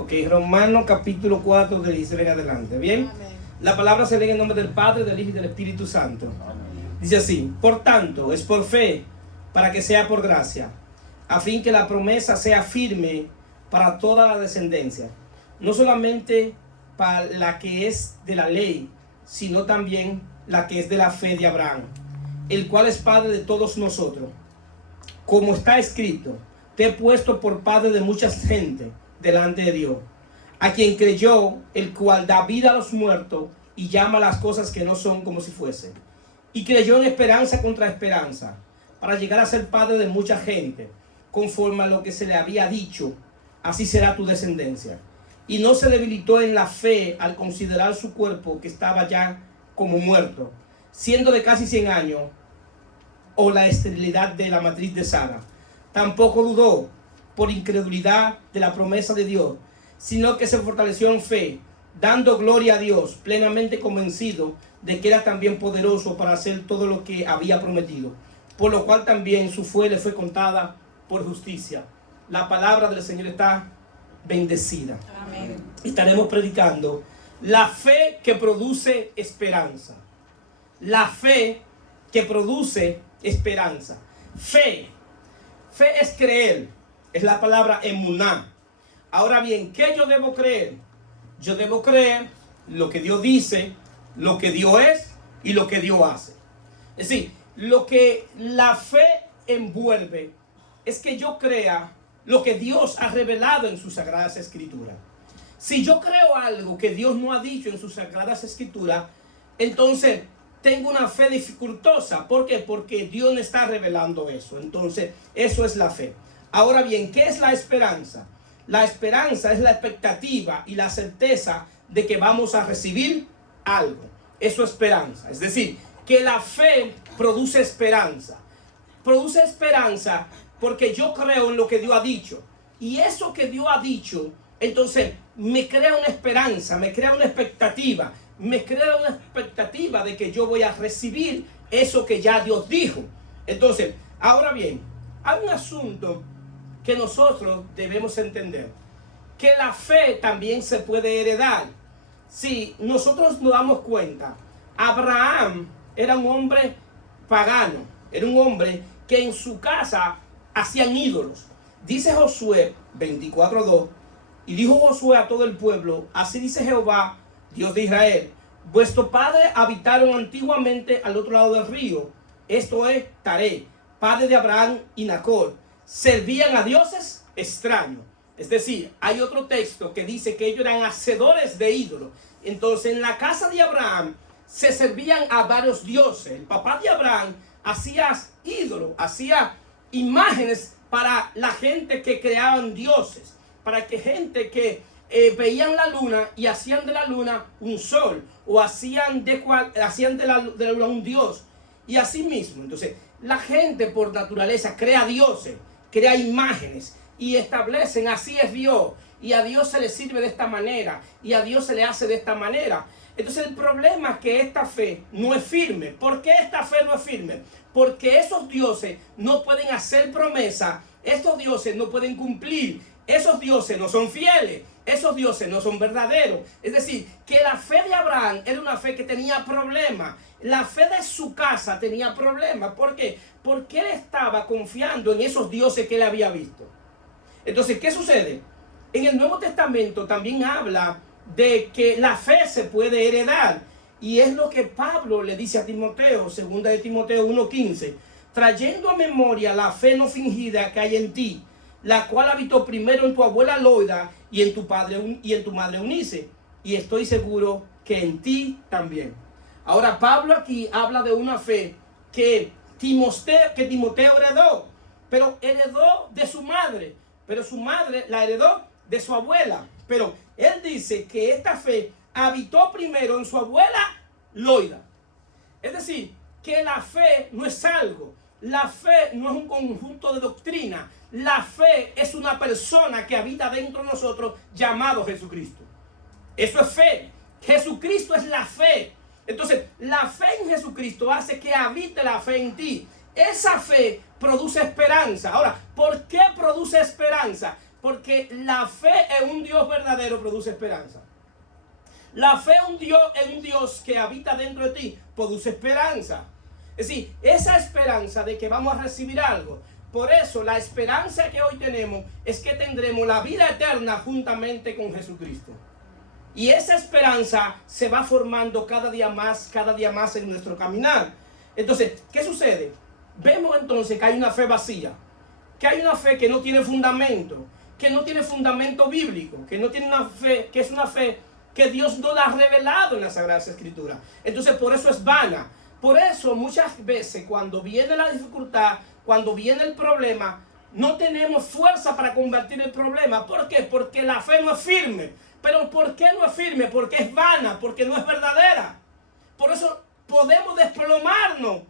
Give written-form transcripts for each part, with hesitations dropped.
Ok, Romanos capítulo 4 de 16 en adelante. ¿Bien? Amén. La palabra se lee en el nombre del Padre, del Hijo y del Espíritu Santo. Dice así: por tanto, es por fe, para que sea por gracia, a fin que la promesa sea firme para toda la descendencia, no solamente para la que es de la ley, sino también la que es de la fe de Abraham, el cual es Padre de todos nosotros. Como está escrito: te he puesto por padre de mucha gente delante de Dios, a quien creyó, el cual da vida a los muertos y llama las cosas que no son como si fuesen. Y creyó en esperanza contra esperanza, para llegar a ser padre de mucha gente, conforme a lo que se le había dicho: así será tu descendencia. Y no se debilitó en la fe al considerar su cuerpo, que estaba ya como muerto, siendo de casi 100 años, o la esterilidad de la matriz de Sara. Tampoco dudó por incredulidad de la promesa de Dios, sino que se fortaleció en fe, dando gloria a Dios, plenamente convencido de que era también poderoso para hacer todo lo que había prometido, por lo cual también su fe le fue contada por justicia. La palabra del Señor está bendecida. Amén. Estaremos predicando la fe que produce esperanza. La fe que produce esperanza. Fe es creer, es la palabra emuná. Ahora bien, ¿qué yo debo creer? Yo debo creer lo que Dios dice, lo que Dios es y lo que Dios hace. Es decir, lo que la fe envuelve es que yo crea lo que Dios ha revelado en sus sagradas escrituras. Si yo creo algo que Dios no ha dicho en sus sagradas escrituras, entonces tengo una fe dificultosa. ¿Por qué? Porque Dios no está revelando eso. Entonces, eso es la fe. Ahora bien, ¿qué es la esperanza? La esperanza es la expectativa y la certeza de que vamos a recibir algo. Eso es esperanza. Es decir, que la fe produce esperanza. Produce esperanza porque yo creo en lo que Dios ha dicho. Y eso que Dios ha dicho, entonces me crea una esperanza, me crea una expectativa. Me crea una expectativa de que yo voy a recibir eso que ya Dios dijo. Entonces, ahora bien, hay un asunto que nosotros debemos entender: que la fe también se puede heredar. Si nosotros nos damos cuenta, Abraham era un hombre pagano, era un hombre que en su casa hacían ídolos. Dice Josué 24:2, y dijo Josué a todo el pueblo: así dice Jehová, Dios de Israel: vuestros padres habitaron antiguamente al otro lado del río, esto es Taré, padre de Abraham y Nacor. Servían a dioses extraños. Es decir, hay otro texto que dice que ellos eran hacedores de ídolos. Entonces, en la casa de Abraham se servían a varios dioses. El papá de Abraham hacía ídolos, hacía imágenes para la gente que creaban dioses, para que gente que veían la luna y hacían de la luna un sol, o hacían de la luna un dios, y así mismo. Entonces, la gente por naturaleza crea dioses, crea imágenes y establecen: así es Dios, y a Dios se le sirve de esta manera, y a Dios se le hace de esta manera. Entonces, el problema es que esta fe no es firme. ¿Por qué esta fe no es firme? Porque esos dioses no pueden hacer promesa, estos dioses no pueden cumplir, esos dioses no son fieles, esos dioses no son verdaderos. Es decir, que la fe de Abraham era una fe que tenía problemas. La fe de su casa tenía problemas. ¿Por qué? Porque él estaba confiando en esos dioses que él había visto. Entonces, ¿qué sucede? En el Nuevo Testamento también habla de que la fe se puede heredar. Y es lo que Pablo le dice a Timoteo, 2 de Timoteo 1:15, trayendo a memoria la fe no fingida que hay en ti, la cual habitó primero en tu abuela Loida y en tu madre Eunice, y estoy seguro que en ti también. Ahora, Pablo aquí habla de una fe que Timoteo heredó, pero heredó de su madre, pero su madre la heredó de su abuela. Pero él dice que esta fe habitó primero en su abuela Loida. Es decir, que la fe no es algo, la fe no es un conjunto de doctrina. La fe es una persona que habita dentro de nosotros, llamado Jesucristo. Eso es fe. Jesucristo es la fe. Entonces, la fe en Jesucristo hace que habite la fe en ti. Esa fe produce esperanza. Ahora, ¿por qué produce esperanza? Porque la fe en un Dios verdadero produce esperanza. La fe en un Dios que habita dentro de ti produce esperanza. Es decir, esa esperanza de que vamos a recibir algo. Por eso la esperanza que hoy tenemos es que tendremos la vida eterna juntamente con Jesucristo. Y esa esperanza se va formando cada día más en nuestro caminar. Entonces, ¿qué sucede? Vemos entonces que hay una fe vacía, que hay una fe que no tiene fundamento, bíblico, que no tiene una fe, que es una fe que Dios no la ha revelado en las Sagradas Escrituras. Entonces, por eso es vana. Por eso muchas veces cuando viene la dificultad, cuando viene el problema, no tenemos fuerza para combatir el problema. ¿Por qué? Porque la fe no es firme. ¿Pero por qué no es firme? Porque es vana, porque no es verdadera. Por eso podemos desplomarnos.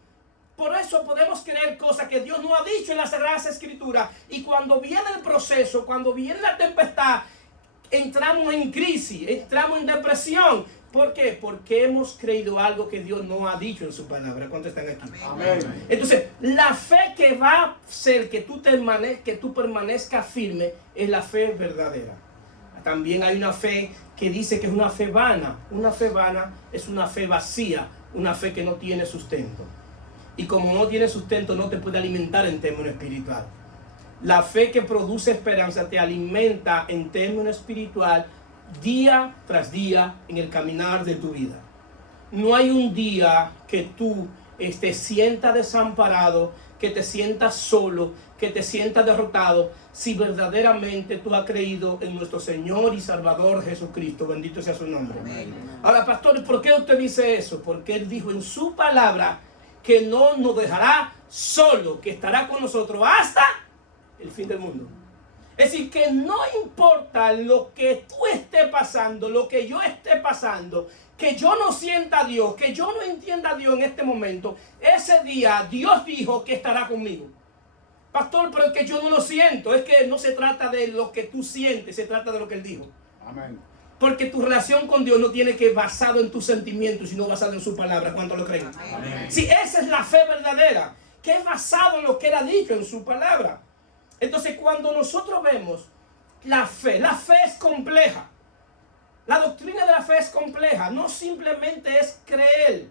Por eso podemos creer cosas que Dios no ha dicho en las Sagradas Escrituras. Y cuando viene el proceso, cuando viene la tempestad, entramos en crisis, entramos en depresión. ¿Por qué? Porque hemos creído algo que Dios no ha dicho en su palabra. ¿Cuántos están aquí? Amén. Entonces, la fe que va a hacer que tú permanezcas firme es la fe verdadera. También hay una fe que dice que es una fe vana. Una fe vana es una fe vacía, una fe que no tiene sustento. Y como no tiene sustento, no te puede alimentar en términos espiritual. La fe que produce esperanza te alimenta en términos espiritual día tras día en el caminar de tu vida. No hay un día que tú te sientas desamparado, que te sientas solo, que te sientas derrotado, si verdaderamente tú has creído en nuestro Señor y Salvador Jesucristo. Bendito sea su nombre. Amén. Ahora, pastor, ¿por qué usted dice eso? Porque Él dijo en su palabra que no nos dejará solo, que estará con nosotros hasta el fin del mundo. Es decir, que no importa lo que tú estés pasando, lo que yo esté pasando, que yo no sienta a Dios, que yo no entienda a Dios en este momento, ese día Dios dijo que estará conmigo. Pastor, pero es que yo no lo siento. Es que no se trata de lo que tú sientes, se trata de lo que Él dijo. Amén. Porque tu relación con Dios no tiene que basado en tus sentimientos, sino basado en su palabra. ¿Cuánto lo creen? Amén. Si esa es la fe verdadera, que es basado en lo que Él ha dicho en su palabra. Entonces, cuando nosotros vemos la fe es compleja. La doctrina de la fe es compleja. No simplemente es creer.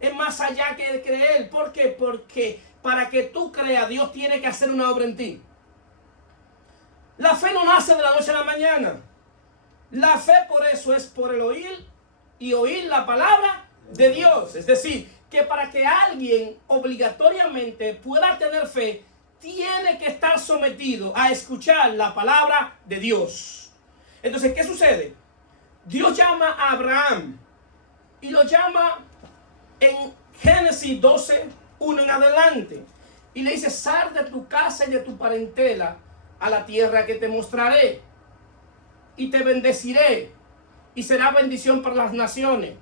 Es más allá que creer. ¿Por qué? Porque para que tú creas, Dios tiene que hacer una obra en ti. La fe no nace de la noche a la mañana. La fe por eso es por el oír y oír la palabra de Dios. Es decir, que para que alguien obligatoriamente pueda tener fe, tiene que estar sometido a escuchar la palabra de Dios. Entonces, ¿qué sucede? Dios llama a Abraham y lo llama en Génesis 12:1 en adelante. Y le dice, sal de tu casa y de tu parentela a la tierra que te mostraré. Y te bendeciré. Y será bendición para las naciones.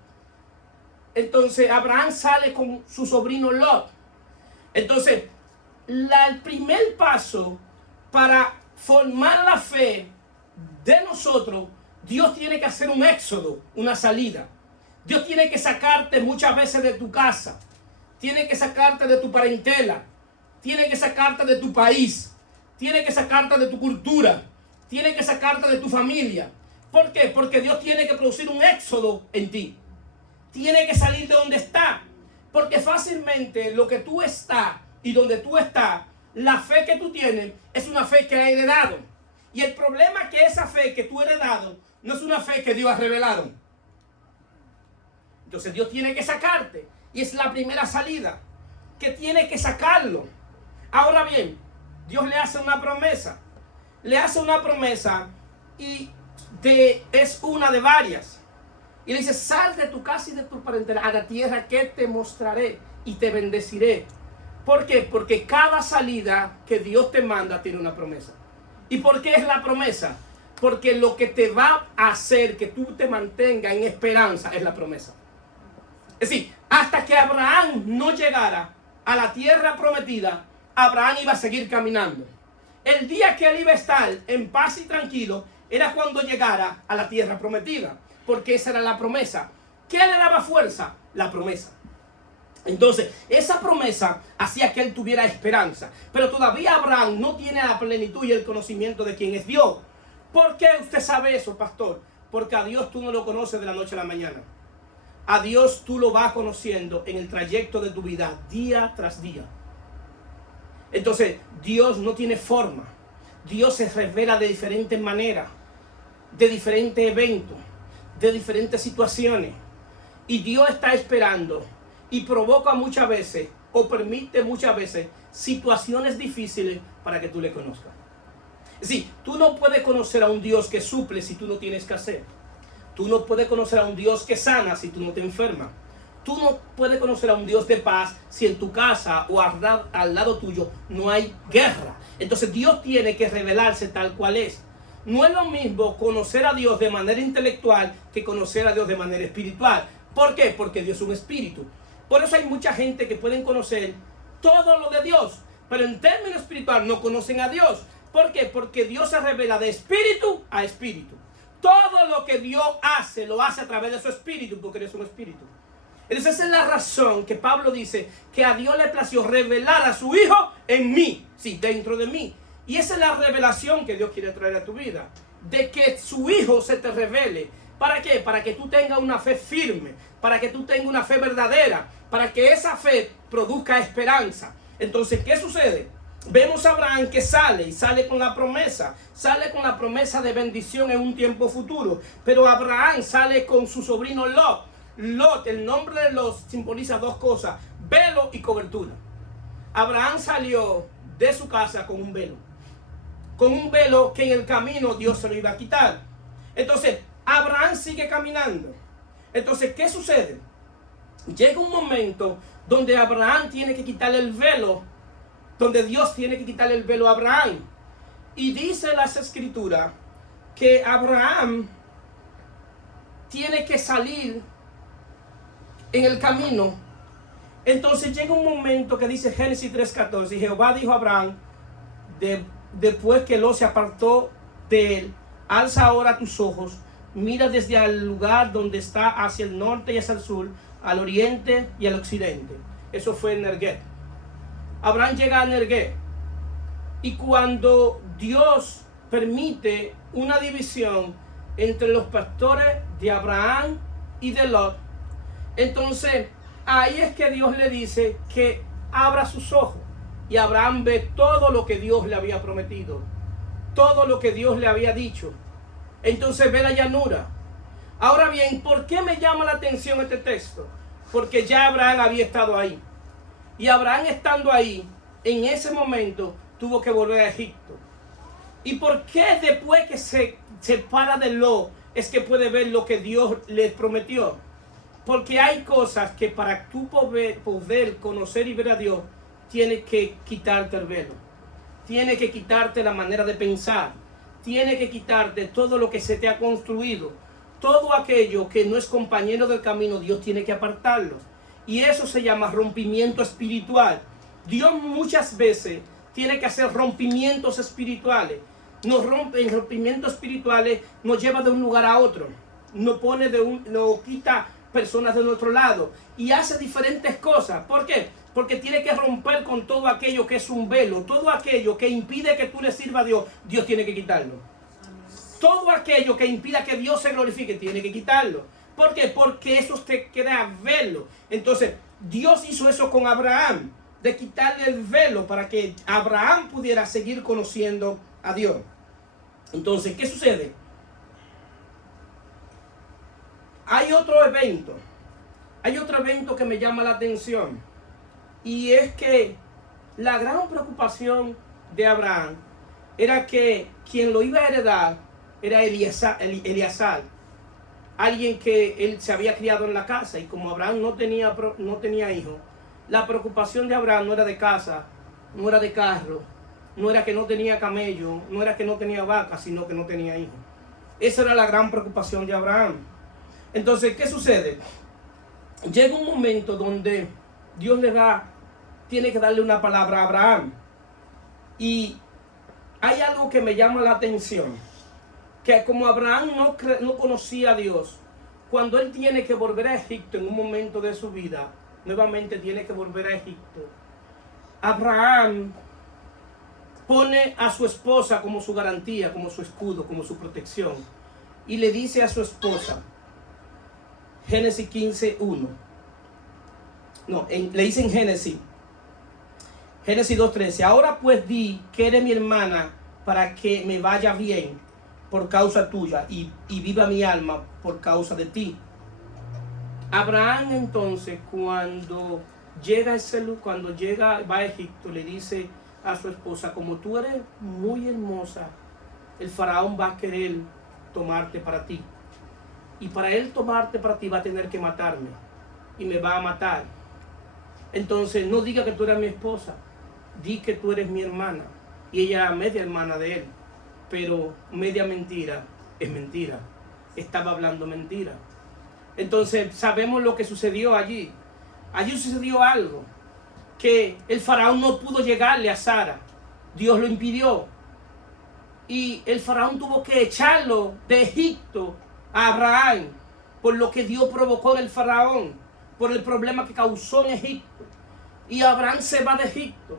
Entonces Abraham sale con su sobrino Lot. Entonces, el primer paso para formar la fe de nosotros, Dios tiene que hacer un éxodo, una salida. Dios tiene que sacarte muchas veces de tu casa. Tiene que sacarte de tu parentela. Tiene que sacarte de tu país. Tiene que sacarte de tu cultura. Tiene que sacarte de tu familia. ¿Por qué? Porque Dios tiene que producir un éxodo en ti. Tiene que salir de donde está. Porque fácilmente lo que tú estás y donde tú estás, la fe que tú tienes es una fe que has heredado. Y el problema es que esa fe que tú has heredado no es una fe que Dios ha revelado. Entonces Dios tiene que sacarte. Y es la primera salida. Que tiene que sacarlo. Ahora bien, Dios le hace una promesa. Le hace una promesa y es una de varias. Y le dice, sal de tu casa y de tu parentela a la tierra que te mostraré y te bendeciré. ¿Por qué? Porque cada salida que Dios te manda tiene una promesa. ¿Y por qué es la promesa? Porque lo que te va a hacer que tú te mantengas en esperanza es la promesa. Es decir, hasta que Abraham no llegara a la tierra prometida, Abraham iba a seguir caminando. El día que él iba a estar en paz y tranquilo era cuando llegara a la tierra prometida, porque esa era la promesa. ¿Qué le daba fuerza? La promesa. Entonces, esa promesa hacía que él tuviera esperanza. Pero todavía Abraham no tiene la plenitud y el conocimiento de quién es Dios. ¿Por qué usted sabe eso, pastor? Porque a Dios tú no lo conoces de la noche a la mañana. A Dios tú lo vas conociendo en el trayecto de tu vida, día tras día. Entonces, Dios no tiene forma. Dios se revela de diferentes maneras, de diferentes eventos, de diferentes situaciones. Y Dios está esperando y provoca muchas veces o permite muchas veces situaciones difíciles para que tú le conozcas. Es decir, tú no puedes conocer a un Dios que suple si tú no tienes que hacer. Tú no puedes conocer a un Dios que sana si tú no te enfermas. Tú no puedes conocer a un Dios de paz si en tu casa o al lado tuyo no hay guerra. Entonces Dios tiene que revelarse tal cual es. No es lo mismo conocer a Dios de manera intelectual que conocer a Dios de manera espiritual. ¿Por qué? Porque Dios es un espíritu. Por eso hay mucha gente que pueden conocer todo lo de Dios, pero en términos espirituales no conocen a Dios. ¿Por qué? Porque Dios se revela de espíritu a espíritu. Todo lo que Dios hace, lo hace a través de su espíritu, porque Dios es un espíritu. Entonces esa es la razón que Pablo dice que a Dios le plació revelar a su Hijo en mí, sí, dentro de mí. Y esa es la revelación que Dios quiere traer a tu vida, de que su Hijo se te revele. ¿Para qué? Para que tú tengas una fe firme, para que tú tengas una fe verdadera, para que esa fe produzca esperanza. Entonces, ¿qué sucede? Vemos a Abraham que sale con la promesa de bendición en un tiempo futuro. Pero Abraham sale con su sobrino Lot. Lot, el nombre de Lot simboliza dos cosas: velo y cobertura. Abraham salió de su casa con un velo que en el camino Dios se lo iba a quitar. Entonces Abraham sigue caminando. Entonces, ¿qué sucede? Llega un momento donde Abraham tiene que quitarle el velo, donde Dios tiene que quitarle el velo a Abraham. Y dice las escrituras que Abraham tiene que salir en el camino. Entonces llega un momento que dice Génesis 3:14, y Jehová dijo a Abraham, después que Lot se apartó de él: alza ahora tus ojos, mira desde el lugar donde está hacia el norte y hacia el sur, al oriente y al occidente. Eso fue en Negev. Abraham llega a Negev, y cuando Dios permite una división entre los pastores de Abraham y de Lot, entonces ahí es que Dios le dice que abra sus ojos, y Abraham ve todo lo que Dios le había prometido, todo lo que Dios le había dicho. Entonces ve la llanura. Ahora bien, ¿por qué me llama la atención este texto? Porque ya Abraham había estado ahí. Y Abraham, estando ahí, en ese momento tuvo que volver a Egipto. ¿Y por qué después que se separa de Lot es que puede ver lo que Dios les prometió? Porque hay cosas que para tú poder conocer y ver a Dios, tienes que quitarte el velo. Tienes que quitarte la manera de pensar. Tienes que quitarte todo lo que se te ha construido. Todo aquello que no es compañero del camino, Dios tiene que apartarlo. Y eso se llama rompimiento espiritual. Dios muchas veces tiene que hacer rompimientos espirituales. En rompimientos espirituales nos lleva de un lugar a otro. Nos quita personas de nuestro lado y hace diferentes cosas. ¿Por qué? Porque tiene que romper con todo aquello que es un velo, todo aquello que impide que tú le sirvas a Dios, Dios tiene que quitarlo. Todo aquello que impida que Dios se glorifique, tiene que quitarlo. ¿Por qué? Porque eso te queda velo. Entonces, Dios hizo eso con Abraham, de quitarle el velo para que Abraham pudiera seguir conociendo a Dios. Entonces, ¿qué sucede? Hay otro evento que me llama la atención, y es que la gran preocupación de Abraham era que quien lo iba a heredar era Eliezer, alguien que él se había criado en la casa, y como Abraham no tenía hijos, la preocupación de Abraham no era de casa, no era de carro, no era que no tenía camello, no era que no tenía vaca, sino que no tenía hijos. Esa era la gran preocupación de Abraham. Entonces, ¿qué sucede? Llega un momento donde Dios tiene que darle una palabra a Abraham. Y hay algo que me llama la atención, que como Abraham no conocía a Dios, cuando él tiene que volver a Egipto en un momento de su vida, nuevamente tiene que volver a Egipto, Abraham pone a su esposa como su garantía, como su escudo, como su protección. Y le dice a su esposa, Génesis 15:1. No, le dice en Génesis 2:13. Ahora pues di que eres mi hermana para que me vaya bien por causa tuya y viva mi alma por causa de ti. Abraham entonces cuando va a Egipto, le dice a su esposa, como tú eres muy hermosa, el faraón va a querer tomarte para ti. Y para él tomarte para ti va a tener que matarme. Y me va a matar. Entonces no diga que tú eres mi esposa. Di que tú eres mi hermana. Y ella era media hermana de él. Pero media mentira es mentira. Estaba hablando mentira. Entonces sabemos lo que sucedió allí. Allí sucedió algo. Que el faraón no pudo llegarle a Sara. Dios lo impidió. Y el faraón tuvo que echarlo de Egipto a Abraham. Por lo que Dios provocó en el faraón. Por el problema que causó en Egipto. Y Abraham se va de Egipto.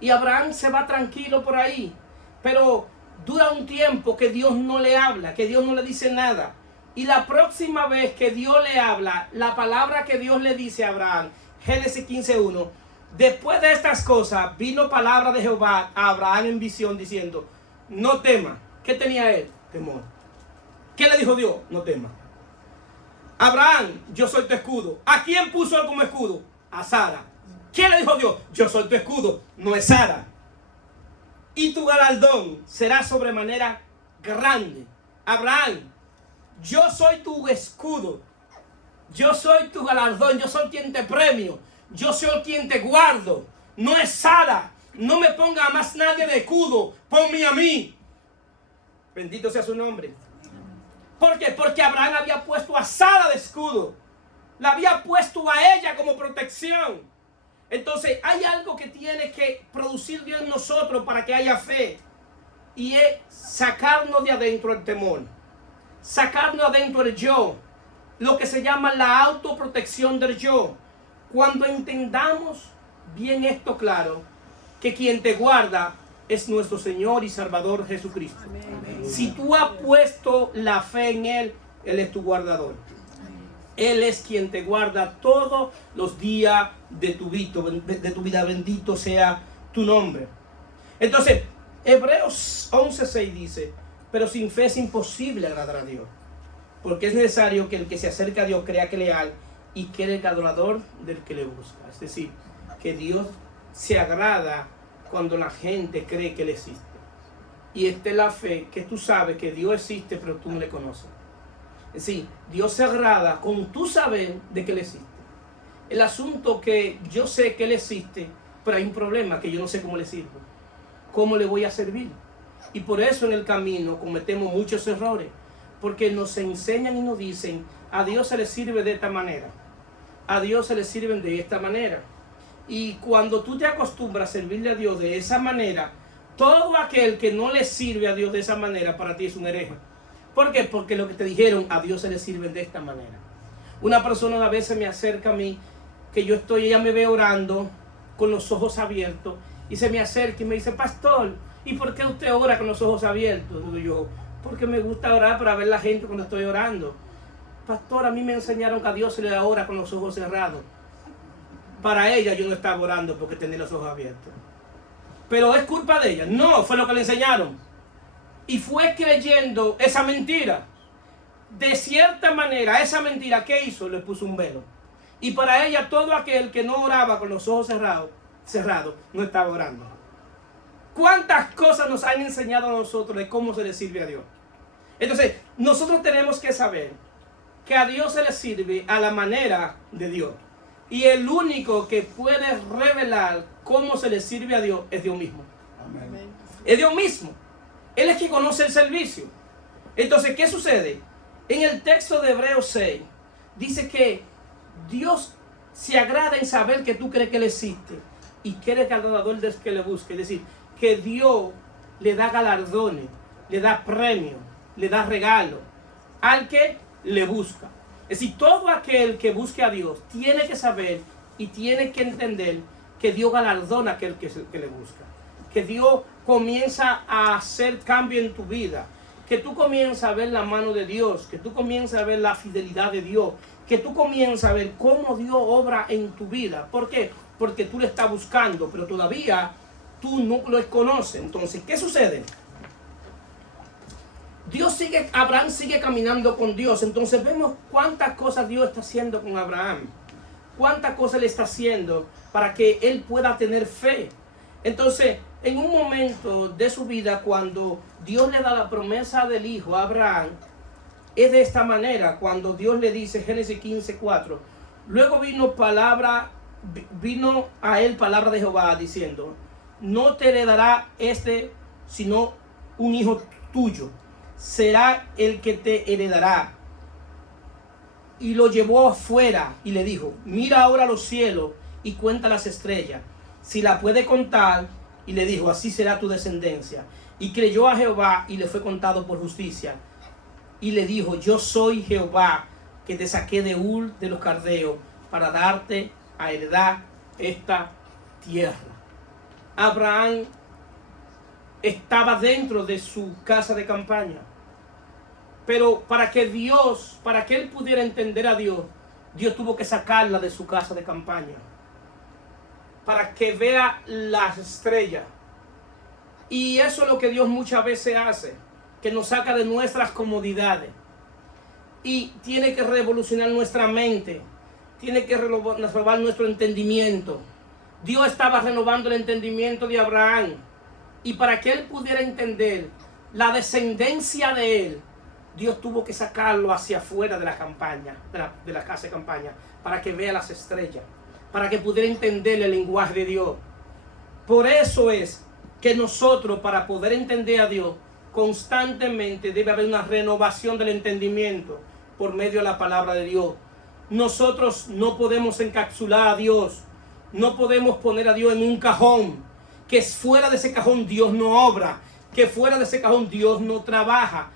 Y Abraham se va tranquilo por ahí. Pero dura un tiempo que Dios no le habla. Que Dios no le dice nada. Y la próxima vez que Dios le habla, la palabra que Dios le dice a Abraham, Génesis 15:1. Después de estas cosas, vino palabra de Jehová a Abraham en visión diciendo, no temas. ¿Qué tenía él? Temor. ¿Qué le dijo Dios? No temas. Abraham, yo soy tu escudo. ¿A quién puso él como escudo? A Sara. ¿Qué le dijo Dios? Yo soy tu escudo, no es Sara. Y tu galardón será sobremanera grande. Abraham, yo soy tu escudo. Yo soy tu galardón. Yo soy quien te premio. Yo soy quien te guardo. No es Sara. No me ponga a más nadie de escudo. Ponme a mí. Bendito sea su nombre. ¿Por qué? Porque Abraham había puesto a Sara de escudo. La había puesto a ella como protección. Entonces hay algo que tiene que producir Dios en nosotros para que haya fe. Y es sacarnos de adentro el temor. Sacarnos adentro el yo. Lo que se llama la autoprotección del yo. Cuando entendamos bien esto claro, que quien te guarda es nuestro Señor y Salvador Jesucristo. Amén. Si tú has puesto la fe en Él, Él es tu guardador. Él es quien te guarda todos los días de tu vida. Bendito sea tu nombre. Entonces, Hebreos 11:6 dice, pero sin fe es imposible agradar a Dios. Porque es necesario que el que se acerca a Dios crea que es leal y que es el adorador del que le busca. Es decir, que Dios se agrada cuando la gente cree que Él existe. Y esta es la fe que tú sabes que Dios existe, pero tú no le conoces. Es decir, Dios se agrada con tu saber de que Él existe. El asunto que yo sé que Él existe, pero hay un problema que yo no sé cómo le sirvo. ¿Cómo le voy a servir? Y por eso en el camino cometemos muchos errores. Porque nos enseñan y nos dicen, a Dios se le sirve de esta manera. A Dios se le sirven de esta manera. Y cuando tú te acostumbras a servirle a Dios de esa manera, todo aquel que no le sirve a Dios de esa manera, para ti es un hereje. ¿Por qué? Porque lo que te dijeron, a Dios se le sirve de esta manera. Una persona a veces me acerca a mí, que ella me ve orando con los ojos abiertos, y se me acerca y me dice, pastor, ¿y por qué usted ora con los ojos abiertos? Digo yo, porque me gusta orar para ver la gente cuando estoy orando. Pastor, a mí me enseñaron que a Dios se le ora con los ojos cerrados. Para ella yo no estaba orando porque tenía los ojos abiertos. Pero es culpa de ella. No, fue lo que le enseñaron. Y fue creyendo esa mentira. De cierta manera, esa mentira, ¿qué hizo? Le puso un velo. Y para ella todo aquel que no oraba con los ojos cerrados no estaba orando. ¿Cuántas cosas nos han enseñado a nosotros de cómo se le sirve a Dios? Entonces, nosotros tenemos que saber que a Dios se le sirve a la manera de Dios. Y el único que puede revelar cómo se le sirve a Dios es Dios mismo. Amén. Es Dios mismo. Él es quien conoce el servicio. Entonces, ¿qué sucede? En el texto de Hebreos 6, dice que Dios se agrada en saber que tú crees que Él existe y que eres galardador del que le busque. Es decir, que Dios le da galardones, le da premios, le da regalos al que le busca. Es decir, todo aquel que busque a Dios tiene que saber y tienes que entender que Dios galardona a aquel que le busca. Que Dios comienza a hacer cambio en tu vida. Que tú comienzas a ver la mano de Dios. Que tú comienzas a ver la fidelidad de Dios. Que tú comienzas a ver cómo Dios obra en tu vida. ¿Por qué? Porque tú le estás buscando, pero todavía tú no lo conoces. Entonces, ¿qué sucede? Abraham sigue caminando con Dios. Entonces vemos cuántas cosas Dios está haciendo con Abraham. Cuántas cosas le está haciendo para que él pueda tener fe. Entonces, en un momento de su vida, cuando Dios le da la promesa del hijo a Abraham, es de esta manera, cuando Dios le dice, Génesis 15:4, luego vino a él palabra de Jehová diciendo, no te heredará sino un hijo tuyo, será el que te heredará. Y lo llevó afuera y le dijo, mira ahora los cielos y cuenta las estrellas, si la puede contar. Y le dijo, así será tu descendencia. Y creyó a Jehová y le fue contado por justicia. Y le dijo, yo soy Jehová que te saqué de Ur de los Caldeos para darte a heredar esta tierra. Abraham estaba dentro de su casa de campaña. Pero para que él pudiera entender a Dios, Dios tuvo que sacarla de su casa de campaña. Para que vea las estrellas. Y eso es lo que Dios muchas veces hace. Que nos saca de nuestras comodidades. Y tiene que revolucionar nuestra mente. Tiene que renovar nuestro entendimiento. Dios estaba renovando el entendimiento de Abraham. Y para que él pudiera entender la descendencia de él, Dios tuvo que sacarlo hacia afuera de la campaña, de la casa de campaña, para que vea las estrellas, para que pudiera entender el lenguaje de Dios. Por eso es que nosotros, para poder entender a Dios, constantemente debe haber una renovación del entendimiento por medio de la palabra de Dios. Nosotros no podemos encapsular a Dios, no podemos poner a Dios en un cajón, que fuera de ese cajón Dios no obra, que fuera de ese cajón Dios no trabaja.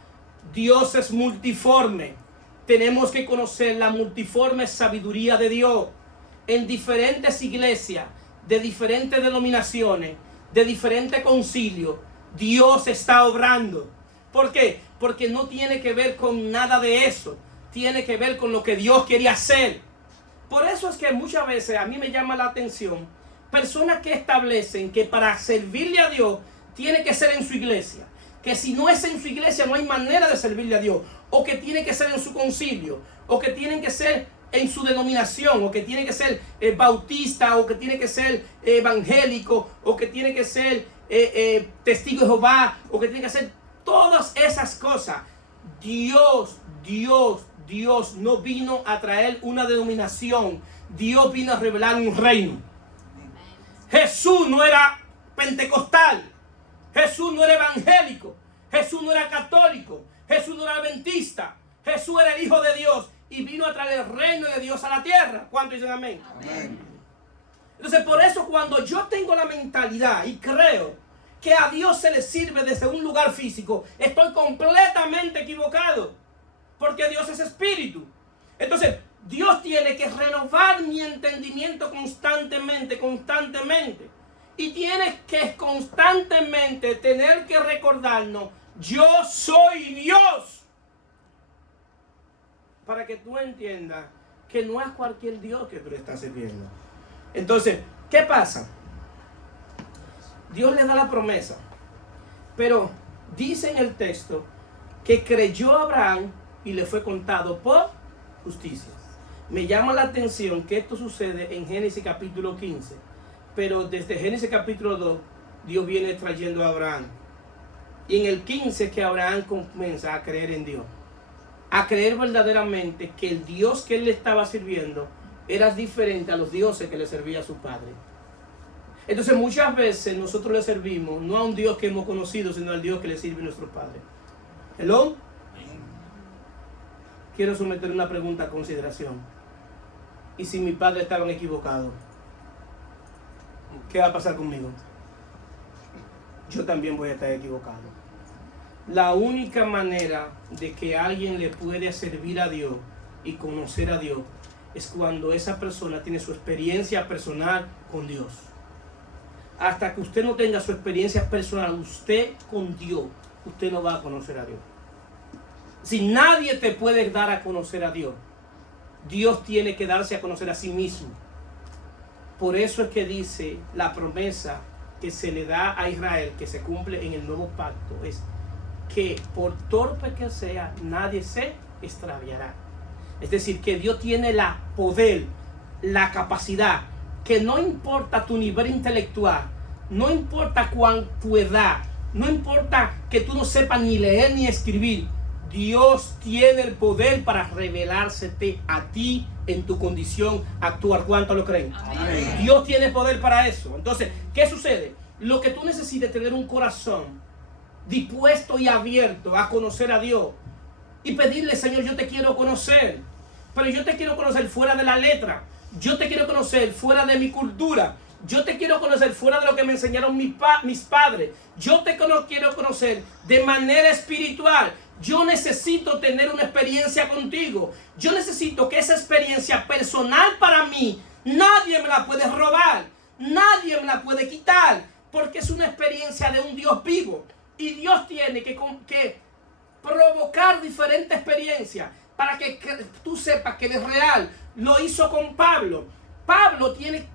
Dios es multiforme. Tenemos que conocer la multiforme sabiduría de Dios. En diferentes iglesias, de diferentes denominaciones, de diferentes concilios, Dios está obrando. ¿Por qué? Porque no tiene que ver con nada de eso. Tiene que ver con lo que Dios quería hacer. Por eso es que muchas veces a mí me llama la atención personas que establecen que para servirle a Dios tiene que ser en su iglesia. Que si no es en su iglesia no hay manera de servirle a Dios. O que tiene que ser en su concilio. O que tienen que ser en su denominación. O que tiene que ser bautista. O que tiene que ser evangélico. O que tiene que ser testigo de Jehová. O que tiene que ser todas esas cosas. Dios no vino a traer una denominación. Dios vino a revelar un reino. Jesús no era pentecostal. Jesús no era evangélico. Jesús no era católico. Jesús no era adventista. Jesús era el Hijo de Dios y vino a traer el reino de Dios a la tierra. ¿Cuántos dicen amén? Amén. Entonces, por eso cuando yo tengo la mentalidad y creo que a Dios se le sirve desde un lugar físico, estoy completamente equivocado. Porque Dios es espíritu. Entonces, Dios tiene que renovar mi entendimiento constantemente. Y tienes que constantemente tener que recordarnos, yo soy Dios. Para que tú entiendas que no es cualquier Dios que tú le estás sirviendo. Entonces, ¿qué pasa? Dios le da la promesa. Pero dice en el texto que creyó a Abraham y le fue contado por justicia. Me llama la atención que esto sucede en Génesis capítulo 15. Pero desde Génesis capítulo 2, Dios viene trayendo a Abraham. Y en el 15 que Abraham comienza a creer en Dios. A creer verdaderamente que el Dios que él le estaba sirviendo era diferente a los dioses que le servía a su padre. Entonces muchas veces nosotros le servimos no a un Dios que hemos conocido, sino al Dios que le sirve a nuestro padre. ¿Hello? Quiero someter una pregunta a consideración. ¿Y si mis padres estaban equivocados? ¿Qué va a pasar conmigo? Yo también voy a estar equivocado. La única manera de que alguien le puede servir a Dios y conocer a Dios es cuando esa persona tiene su experiencia personal con Dios. Hasta que usted no tenga su experiencia personal, usted con Dios, usted no va a conocer a Dios. Si nadie te puede dar a conocer a Dios, Dios tiene que darse a conocer a sí mismo. Por eso es que dice la promesa que se le da a Israel, que se cumple en el nuevo pacto, es que por torpe que sea, nadie se extraviará. Es decir, que Dios tiene el poder, la capacidad, que no importa tu nivel intelectual, no importa tu edad, no importa que tú no sepas ni leer ni escribir, Dios tiene el poder para revelársete a ti en tu condición actual. ¿Cuánto lo creen? Amén. Dios tiene poder para eso. Entonces, ¿qué sucede? Lo que tú necesitas es tener un corazón dispuesto y abierto a conocer a Dios y pedirle: Señor, yo te quiero conocer, pero yo te quiero conocer fuera de la letra, yo te quiero conocer fuera de mi cultura, yo te quiero conocer fuera de lo que me enseñaron mis padres, yo te quiero conocer de manera espiritual. Yo necesito tener una experiencia contigo. Yo necesito que esa experiencia personal para mí, nadie me la puede robar, nadie me la puede quitar, porque es una experiencia de un Dios vivo. Y Dios tiene que provocar diferentes experiencias para que tú sepas que Él es real. Lo hizo con Pablo.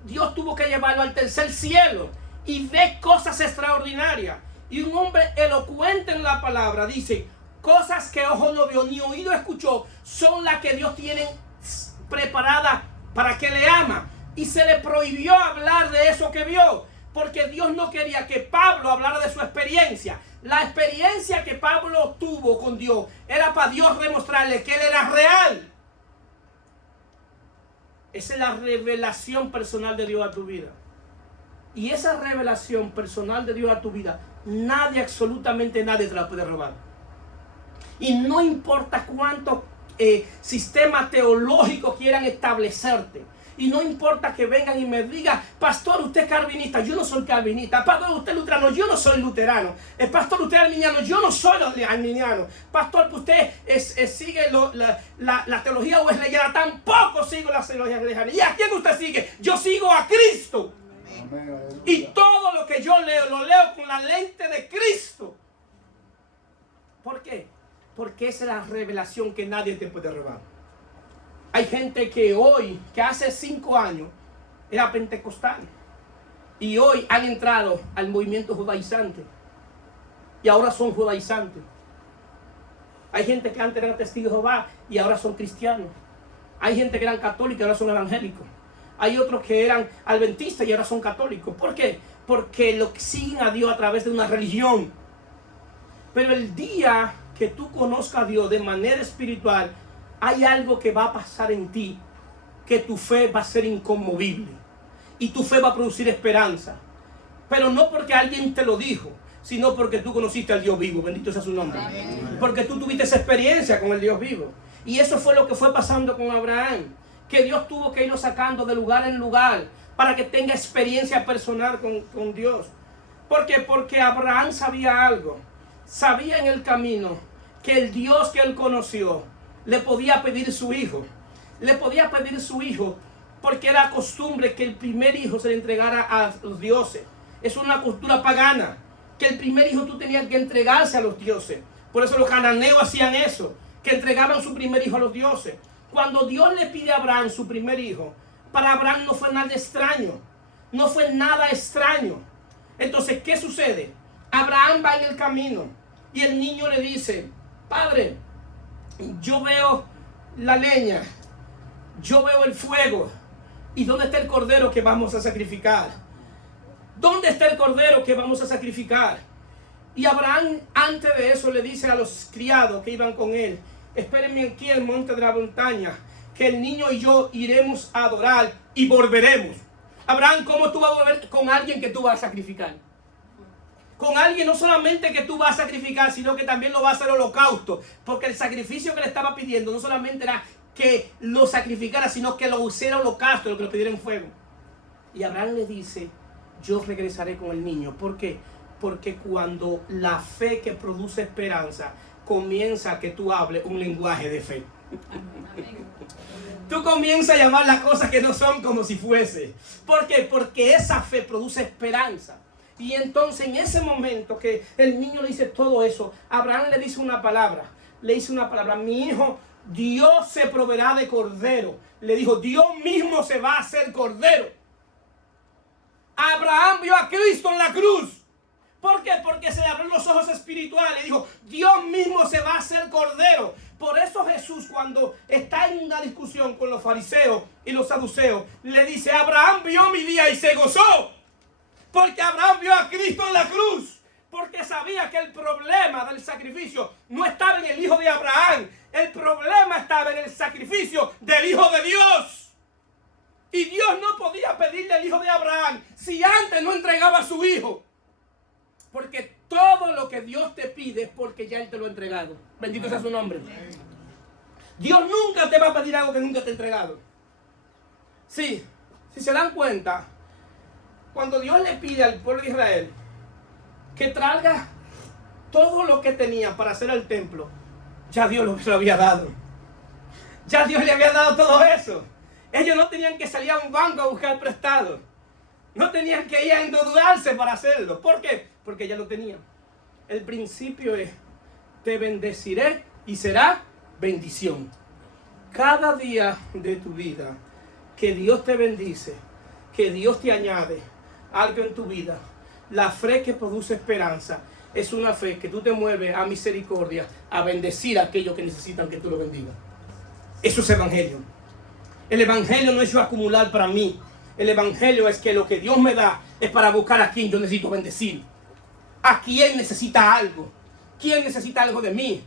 Dios tuvo que llevarlo al tercer cielo y ve cosas extraordinarias. Y un hombre elocuente en la palabra dice: cosas que ojo no vio ni oído escuchó son las que Dios tiene preparadas para que le ama. Y se le prohibió hablar de eso que vio, porque Dios no quería que Pablo hablara de su experiencia. La experiencia que Pablo tuvo con Dios era para Dios demostrarle que Él era real. Esa es la revelación personal de Dios a tu vida. Y esa revelación personal de Dios a tu vida, nadie, absolutamente nadie te la puede robar. Y no importa cuánto sistema teológico quieran establecerte. Y no importa que vengan y me digan: pastor, usted es calvinista. Yo no soy calvinista. Pastor, usted es luterano. Yo no soy luterano. Pastor, usted es arminiano. Yo no soy arminiano. Pastor, usted sigue la teología wesleyana. Tampoco sigo la teología wesleyana. ¿Y a quién usted sigue? Yo sigo a Cristo. Amén. Y todo lo que yo leo, lo leo con la lente de Cristo. ¿Por qué? Porque esa es la revelación que nadie te puede robar. Hay gente que hace 5 años era pentecostal y hoy han entrado al movimiento judaizante y ahora son judaizantes. Hay gente que antes eran testigos de Jehová y ahora son cristianos. Hay gente que eran católicos y ahora son evangélicos. Hay otros que eran adventistas y ahora son católicos. ¿Por qué? Porque siguen a Dios a través de una religión. Pero el día que tú conozcas a Dios de manera espiritual, hay algo que va a pasar en ti, que tu fe va a ser inconmovible y tu fe va a producir esperanza. Pero no porque alguien te lo dijo, sino porque tú conociste al Dios vivo. Bendito sea su nombre. Amén. Porque tú tuviste esa experiencia con el Dios vivo. Y eso fue lo que fue pasando con Abraham, que Dios tuvo que irlo sacando de lugar en lugar para que tenga experiencia personal con Dios. ¿Por qué? Porque Abraham sabía algo. Sabía en el camino que el Dios que él conoció le podía pedir su hijo. Le podía pedir su hijo porque era costumbre que el primer hijo se le entregara a los dioses. Es una cultura pagana, que el primer hijo tú tenías que entregarse a los dioses. Por eso los cananeos hacían eso, que entregaban su primer hijo a los dioses. Cuando Dios le pide a Abraham su primer hijo, para Abraham no fue nada extraño. No fue nada extraño. Entonces, ¿qué sucede? Abraham va en el camino y el niño le dice: padre, yo veo la leña, yo veo el fuego. ¿Y dónde está el cordero que vamos a sacrificar? ¿Dónde está el cordero que vamos a sacrificar? Y Abraham, antes de eso, le dice a los criados que iban con él: espérenme aquí en el monte de la montaña, que el niño y yo iremos a adorar y volveremos. Abraham, ¿cómo tú vas a volver con alguien que tú vas a sacrificar? Con alguien no solamente que tú vas a sacrificar, sino que también lo va a hacer holocausto. Porque el sacrificio que le estaba pidiendo no solamente era que lo sacrificara, sino que lo hiciera holocausto, lo que lo pidiera en fuego. Y Abraham le dice: yo regresaré con el niño. ¿Por qué? Porque cuando la fe que produce esperanza comienza a que tú hables un lenguaje de fe. Tú comienzas a llamar las cosas que no son como si fuese. ¿Por qué? Porque esa fe produce esperanza. Y entonces en ese momento que el niño le dice todo eso, Abraham le dice una palabra. Le dice una palabra: mi hijo, Dios se proveerá de cordero. Le dijo: Dios mismo se va a hacer cordero. Abraham vio a Cristo en la cruz. ¿Por qué? Porque se le abrieron los ojos espirituales. Dijo: Dios mismo se va a hacer cordero. Por eso Jesús, cuando está en una discusión con los fariseos y los saduceos, le dice: Abraham vio mi día y se gozó. Porque Abraham vio a Cristo en la cruz. Porque sabía que el problema del sacrificio no estaba en el hijo de Abraham. El problema estaba en el sacrificio del Hijo de Dios. Y Dios no podía pedirle al hijo de Abraham si antes no entregaba a su hijo. Porque todo lo que Dios te pide es porque ya Él te lo ha entregado. Bendito sea su nombre. Dios nunca te va a pedir algo que nunca te ha entregado. Sí, si se dan cuenta, cuando Dios le pide al pueblo de Israel que traiga todo lo que tenía para hacer el templo, ya Dios lo había dado. Ya Dios le había dado todo eso. Ellos no tenían que salir a un banco a buscar prestado. No tenían que ir a endeudarse para hacerlo. ¿Por qué? Porque ya lo tenían. El principio es: te bendeciré y será bendición. Cada día de tu vida que Dios te bendice, que Dios te añade algo en tu vida, la fe que produce esperanza es una fe que tú te mueves a misericordia, a bendecir a aquellos que necesitan que tú lo bendigas. Eso es evangelio. El evangelio no es yo acumular para mí. El evangelio es que lo que Dios me da es para buscar a quien yo necesito bendecir. ¿A quién necesita algo? ¿Quién necesita algo de mí?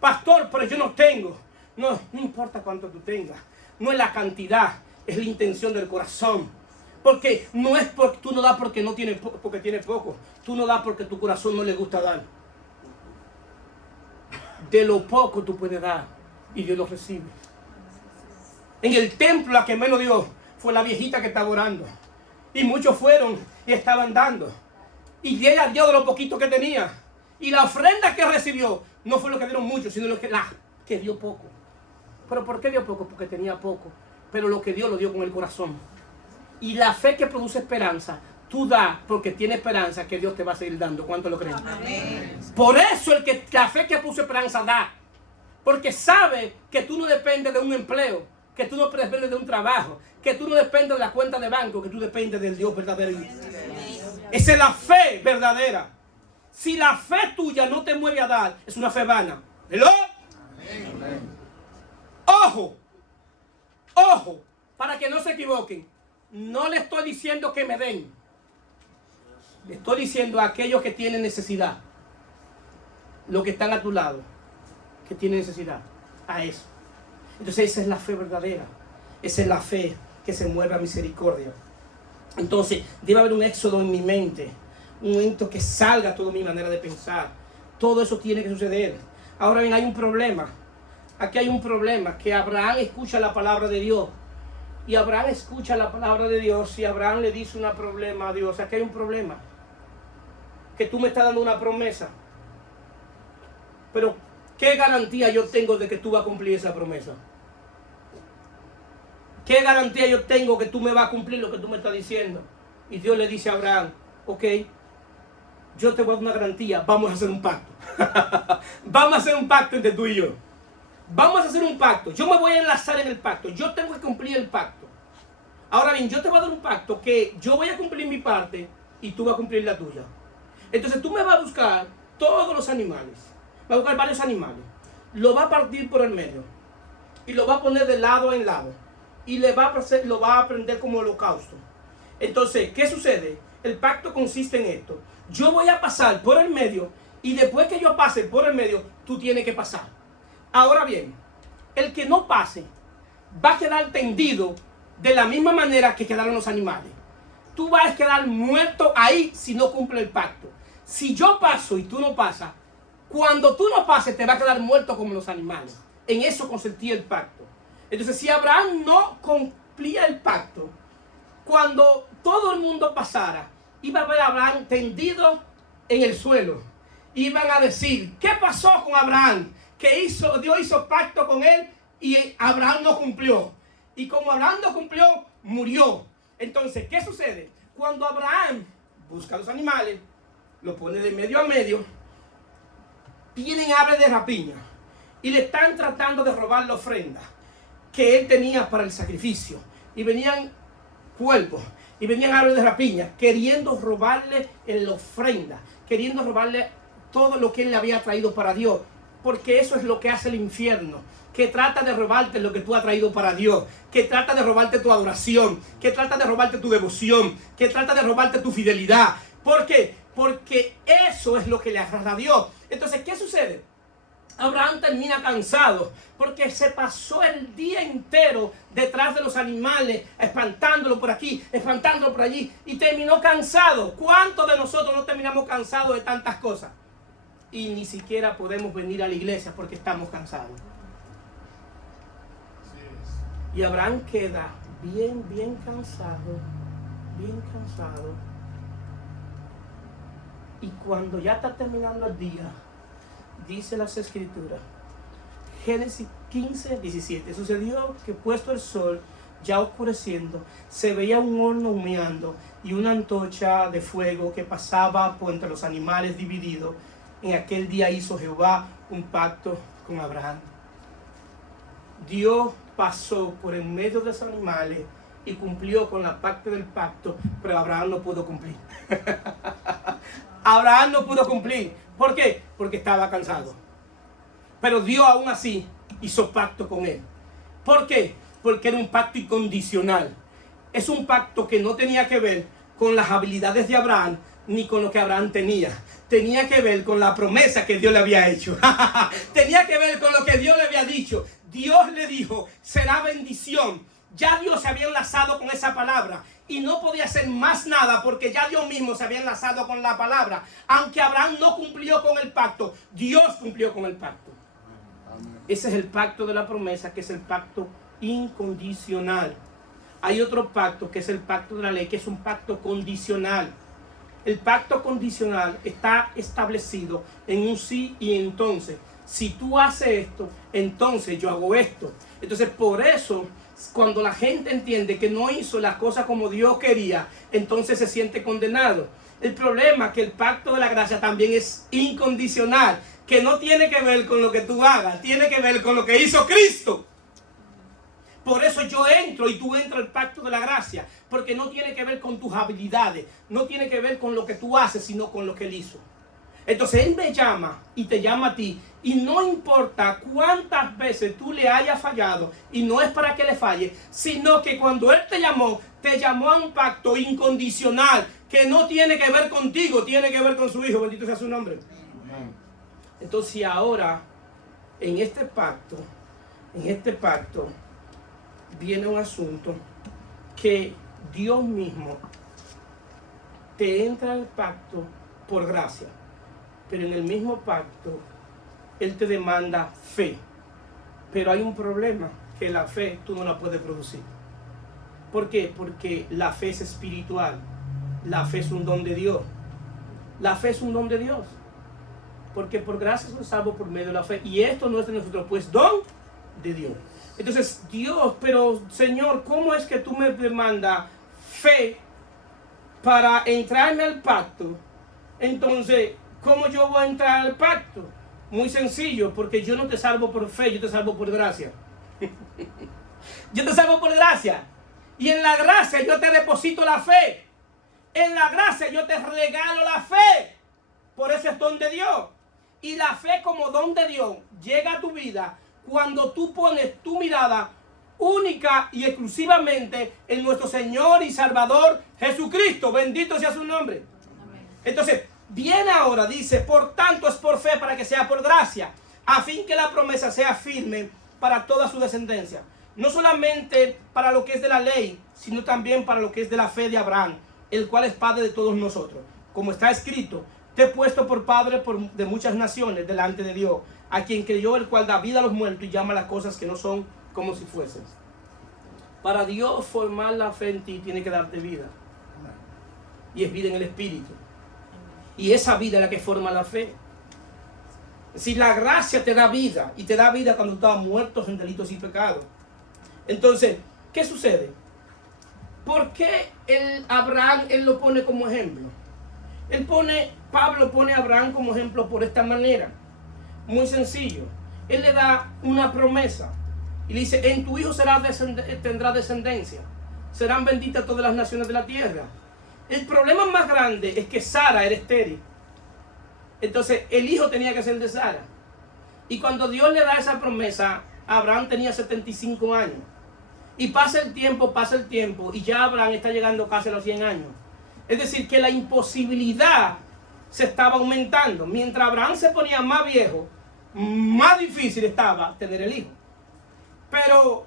Pastor, pero yo no tengo. No importa cuánto tú tengas. No es la cantidad, es la intención del corazón. Porque no es porque tú no das porque no tienes porque tienes poco. Tú no das porque tu corazón no le gusta dar. De lo poco tú puedes dar y Dios lo recibe. En el templo la que menos dio fue la viejita que estaba orando. Y muchos fueron y estaban dando. Y ella dio de lo poquito que tenía. Y la ofrenda que recibió no fue lo que dieron muchos, sino lo que dio poco. ¿Pero por qué dio poco? Porque tenía poco. Pero lo que dio lo dio con el corazón. Y la fe que produce esperanza, tú das porque tienes esperanza que Dios te va a seguir dando. ¿Cuánto lo creen? Amén. Por eso la fe que produce esperanza da. Porque sabe que tú no dependes de un empleo, que tú no dependes de un trabajo, que tú no dependes de la cuenta de banco, que tú dependes del Dios verdadero. Esa es la fe verdadera. Si la fe tuya no te mueve a dar, es una fe vana. ¿Hello? Amén. Ojo, ojo, para que no se equivoquen. No le estoy diciendo que me den. Le estoy diciendo a aquellos que tienen necesidad, los que están a tu lado, que tienen necesidad, a eso. Entonces esa es la fe verdadera. Esa es la fe que se mueve a misericordia. Entonces debe haber un éxodo en mi mente, un momento que salga toda mi manera de pensar. Todo eso tiene que suceder. Ahora bien, hay un problema. Aquí hay un problema, que Abraham escucha la palabra de Dios. Y Abraham escucha la palabra de Dios y Abraham le dice un problema a Dios. Aquí hay un problema. Que tú me estás dando una promesa. Pero ¿qué garantía yo tengo de que tú vas a cumplir esa promesa? ¿Qué garantía yo tengo que tú me vas a cumplir lo que tú me estás diciendo? Y Dios le dice a Abraham: ok, yo te voy a dar una garantía, vamos a hacer un pacto. Vamos a hacer un pacto entre tú y yo. Vamos a hacer un pacto. Yo me voy a enlazar en el pacto. Yo tengo que cumplir el pacto. Ahora bien, yo te voy a dar un pacto que yo voy a cumplir mi parte y tú vas a cumplir la tuya. Entonces tú me vas a buscar todos los animales. Va a buscar varios animales. Lo va a partir por el medio. Y lo va a poner de lado en lado. Y lo va a prender como holocausto. Entonces, ¿qué sucede? El pacto consiste en esto. Yo voy a pasar por el medio. Y después que yo pase por el medio, tú tienes que pasar. Ahora bien, el que no pase va a quedar tendido de la misma manera que quedaron los animales. Tú vas a quedar muerto ahí si no cumple el pacto. Si yo paso y tú no pasas, cuando tú no pases te va a quedar muerto como los animales. En eso consistía el pacto. Entonces, si Abraham no cumplía el pacto, cuando todo el mundo pasara, iba a ver a Abraham tendido en el suelo. Iban a decir: ¿qué pasó con Abraham? Que Dios hizo pacto con él y Abraham no cumplió. Y como Abraham no cumplió, murió. Entonces, ¿qué sucede? Cuando Abraham busca los animales, lo pone de medio a medio, vienen aves de rapiña y le están tratando de robar la ofrenda que él tenía para el sacrificio. Y venían cuervos y venían aves de rapiña queriendo robarle en la ofrenda, queriendo robarle todo lo que él le había traído para Dios. Porque eso es lo que hace el infierno, que trata de robarte lo que tú has traído para Dios, que trata de robarte tu adoración, que trata de robarte tu devoción, que trata de robarte tu fidelidad. ¿Por qué? Porque eso es lo que le agrada a Dios. Entonces, ¿qué sucede? Abraham termina cansado porque se pasó el día entero detrás de los animales, espantándolo por aquí, espantándolo por allí, y terminó cansado. ¿Cuántos de nosotros no terminamos cansados de tantas cosas? Y ni siquiera podemos venir a la iglesia porque estamos cansados. Y Abraham queda bien cansado, Y cuando ya está terminando el día, dice las escrituras, Génesis 15, 17, sucedió que puesto el sol, ya oscureciendo, se veía un horno humeando y una antorcha de fuego que pasaba por entre los animales divididos. En aquel día hizo Jehová un pacto con Abraham. Dios pasó por en medio de esos animales y cumplió con la parte del pacto, pero Abraham no pudo cumplir. Abraham no pudo cumplir. ¿Por qué? Porque estaba cansado. Pero Dios aún así hizo pacto con él. ¿Por qué? Porque era un pacto incondicional. Es un pacto que no tenía que ver con las habilidades de Abraham ni con lo que Abraham tenía. Tenía que ver con la promesa que Dios le había hecho. Tenía que ver con lo que Dios le había dicho. Dios le dijo, será bendición. Ya Dios se había enlazado con esa palabra y no podía hacer más nada porque ya Dios mismo se había enlazado con la palabra. Aunque Abraham no cumplió con el pacto, Dios cumplió con el pacto. Ese es el pacto de la promesa, que es el pacto incondicional. Hay otro pacto que es el pacto de la ley, que es un pacto condicional. El pacto condicional está establecido en un sí y entonces. Si tú haces esto, entonces yo hago esto. Entonces, por eso, cuando la gente entiende que no hizo las cosas como Dios quería, entonces se siente condenado. El problema es que el pacto de la gracia también es incondicional, que no tiene que ver con lo que tú hagas, tiene que ver con lo que hizo Cristo. Por eso yo entro y tú entras al pacto de la gracia, porque no tiene que ver con tus habilidades, no tiene que ver con lo que tú haces, sino con lo que Él hizo. Entonces Él me llama y te llama a ti, y no importa cuántas veces tú le hayas fallado, y no es para que le falle, sino que cuando Él te llamó a un pacto incondicional, que no tiene que ver contigo, tiene que ver con su Hijo, bendito sea su nombre. Entonces ahora, en este pacto, viene un asunto que Dios mismo te entra al pacto por gracia, pero en el mismo pacto Él te demanda fe. Pero hay un problema, que la fe tú no la puedes producir. ¿Por qué? Porque la fe es espiritual, la fe es un don de Dios. La fe es un don de Dios, porque por gracia somos salvos por medio de la fe, y esto no es de nosotros, pues don de Dios. Entonces, Dios, pero Señor, ¿cómo es que tú me demandas fe para entrarme al pacto? Entonces, ¿cómo yo voy a entrar al pacto? Muy sencillo, porque yo no te salvo por fe, yo te salvo por gracia. Yo te salvo por gracia. Y en la gracia yo te deposito la fe. En la gracia yo te regalo la fe. Por eso es don de Dios. Y la fe como don de Dios llega a tu vida cuando tú pones tu mirada única y exclusivamente en nuestro Señor y Salvador Jesucristo. Bendito sea su nombre. Amén. Entonces, viene ahora, dice, por tanto es por fe para que sea por gracia, a fin que la promesa sea firme para toda su descendencia. No solamente para lo que es de la ley, sino también para lo que es de la fe de Abraham, el cual es padre de todos nosotros. Como está escrito, te he puesto por padre de muchas naciones delante de Dios, a quien creyó, el cual da vida a los muertos y llama las cosas que no son como si fuesen. Para Dios formar la fe en ti tiene que darte vida. Y es vida en el Espíritu. Y esa vida es la que forma la fe. Si la gracia te da vida, y te da vida cuando estabas muertos en delitos y pecados. Entonces, ¿qué sucede? ¿Por qué Abraham él lo pone como ejemplo? Pablo pone a Abraham como ejemplo por esta manera. Muy sencillo. Él le da una promesa. Y le dice, en tu hijo tendrá descendencia. Serán benditas todas las naciones de la tierra. El problema más grande es que Sara era estéril. Entonces el hijo tenía que ser de Sara. Y cuando Dios le da esa promesa, Abraham tenía 75 años. Y pasa el tiempo, y ya Abraham está llegando casi a los 100 años. Es decir, que la imposibilidad se estaba aumentando. Mientras Abraham se ponía más viejo, más difícil estaba tener el hijo. Pero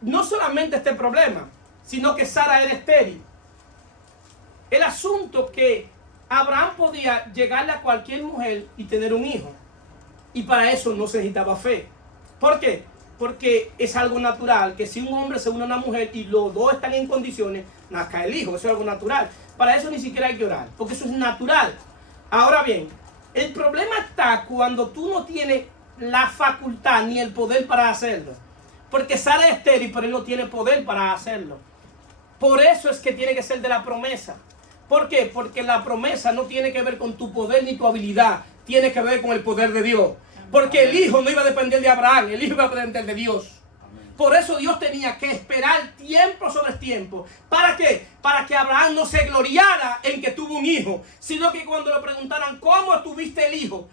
no solamente este problema, sino que Sara era estéril. El asunto que Abraham podía llegarle a cualquier mujer y tener un hijo. Y para eso no se necesitaba fe. ¿Por qué? Porque es algo natural que si un hombre se une a una mujer y los dos están en condiciones, nazca el hijo. Eso es algo natural. Para eso ni siquiera hay que orar, porque eso es natural. Ahora bien, el problema está cuando tú no tienes la facultad ni el poder para hacerlo. Porque Sara es estéril, pero él no tiene poder para hacerlo. Por eso es que tiene que ser de la promesa. ¿Por qué? Porque la promesa no tiene que ver con tu poder ni tu habilidad. Tiene que ver con el poder de Dios. Porque el hijo no iba a depender de Abraham, el hijo iba a depender de Dios. Por eso Dios tenía que esperar tiempo sobre tiempo. ¿Para qué? Para que Abraham no se gloriara en que tuvo un hijo, sino que cuando le preguntaran ¿cómo tuviste el hijo?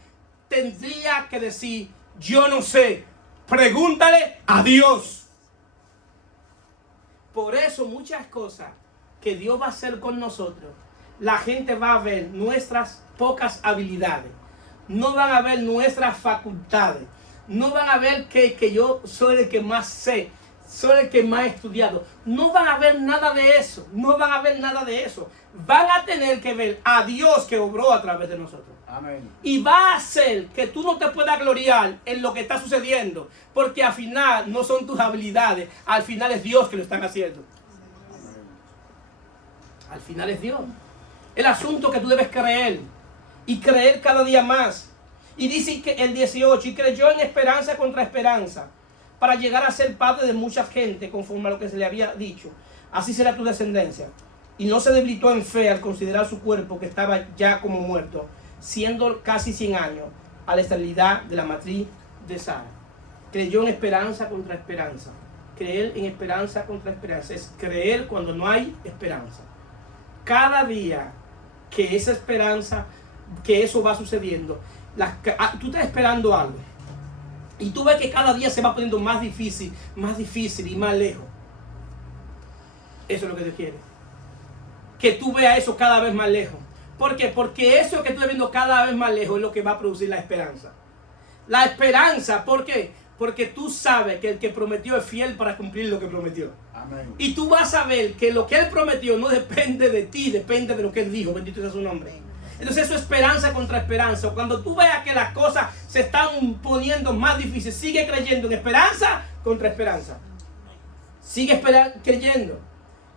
Tendría que decir, yo no sé, pregúntale a Dios. Por eso muchas cosas que Dios va a hacer con nosotros, la gente va a ver nuestras pocas habilidades, no van a ver nuestras facultades, no van a ver que yo soy el que más sé, soy el que más he estudiado. No van a ver nada de eso, no van a ver nada de eso. Van a tener que ver a Dios que obró a través de nosotros. Amén. Y va a hacer que tú no te puedas gloriar en lo que está sucediendo, porque al final no son tus habilidades, al final es Dios que lo están haciendo. Al final es Dios. El asunto que tú debes creer, y creer cada día más. Y dice que el 18, y creyó en esperanza contra esperanza, para llegar a ser padre de mucha gente, conforme a lo que se le había dicho. Así será tu descendencia. Y no se debilitó en fe al considerar su cuerpo, que estaba ya como muerto, siendo casi 100 años, a la esterilidad de la matriz de Sara. Creyó en esperanza contra esperanza. Creer en esperanza contra esperanza es creer cuando no hay esperanza. Cada día que esa esperanza, que eso va sucediendo, tú estás esperando algo y tú ves que cada día se va poniendo más difícil y más lejos. Eso es lo que Dios quiere, que tú veas eso cada vez más lejos. ¿Por qué? Porque eso que tú estás viendo cada vez más lejos es lo que va a producir la esperanza. La esperanza, ¿por qué? Porque tú sabes que el que prometió es fiel para cumplir lo que prometió. Amén. Y tú vas a ver que lo que Él prometió no depende de ti, depende de lo que Él dijo. Bendito sea su nombre. Entonces eso es esperanza contra esperanza. Cuando tú veas que las cosas se están poniendo más difíciles, sigue creyendo en esperanza contra esperanza. Sigue creyendo.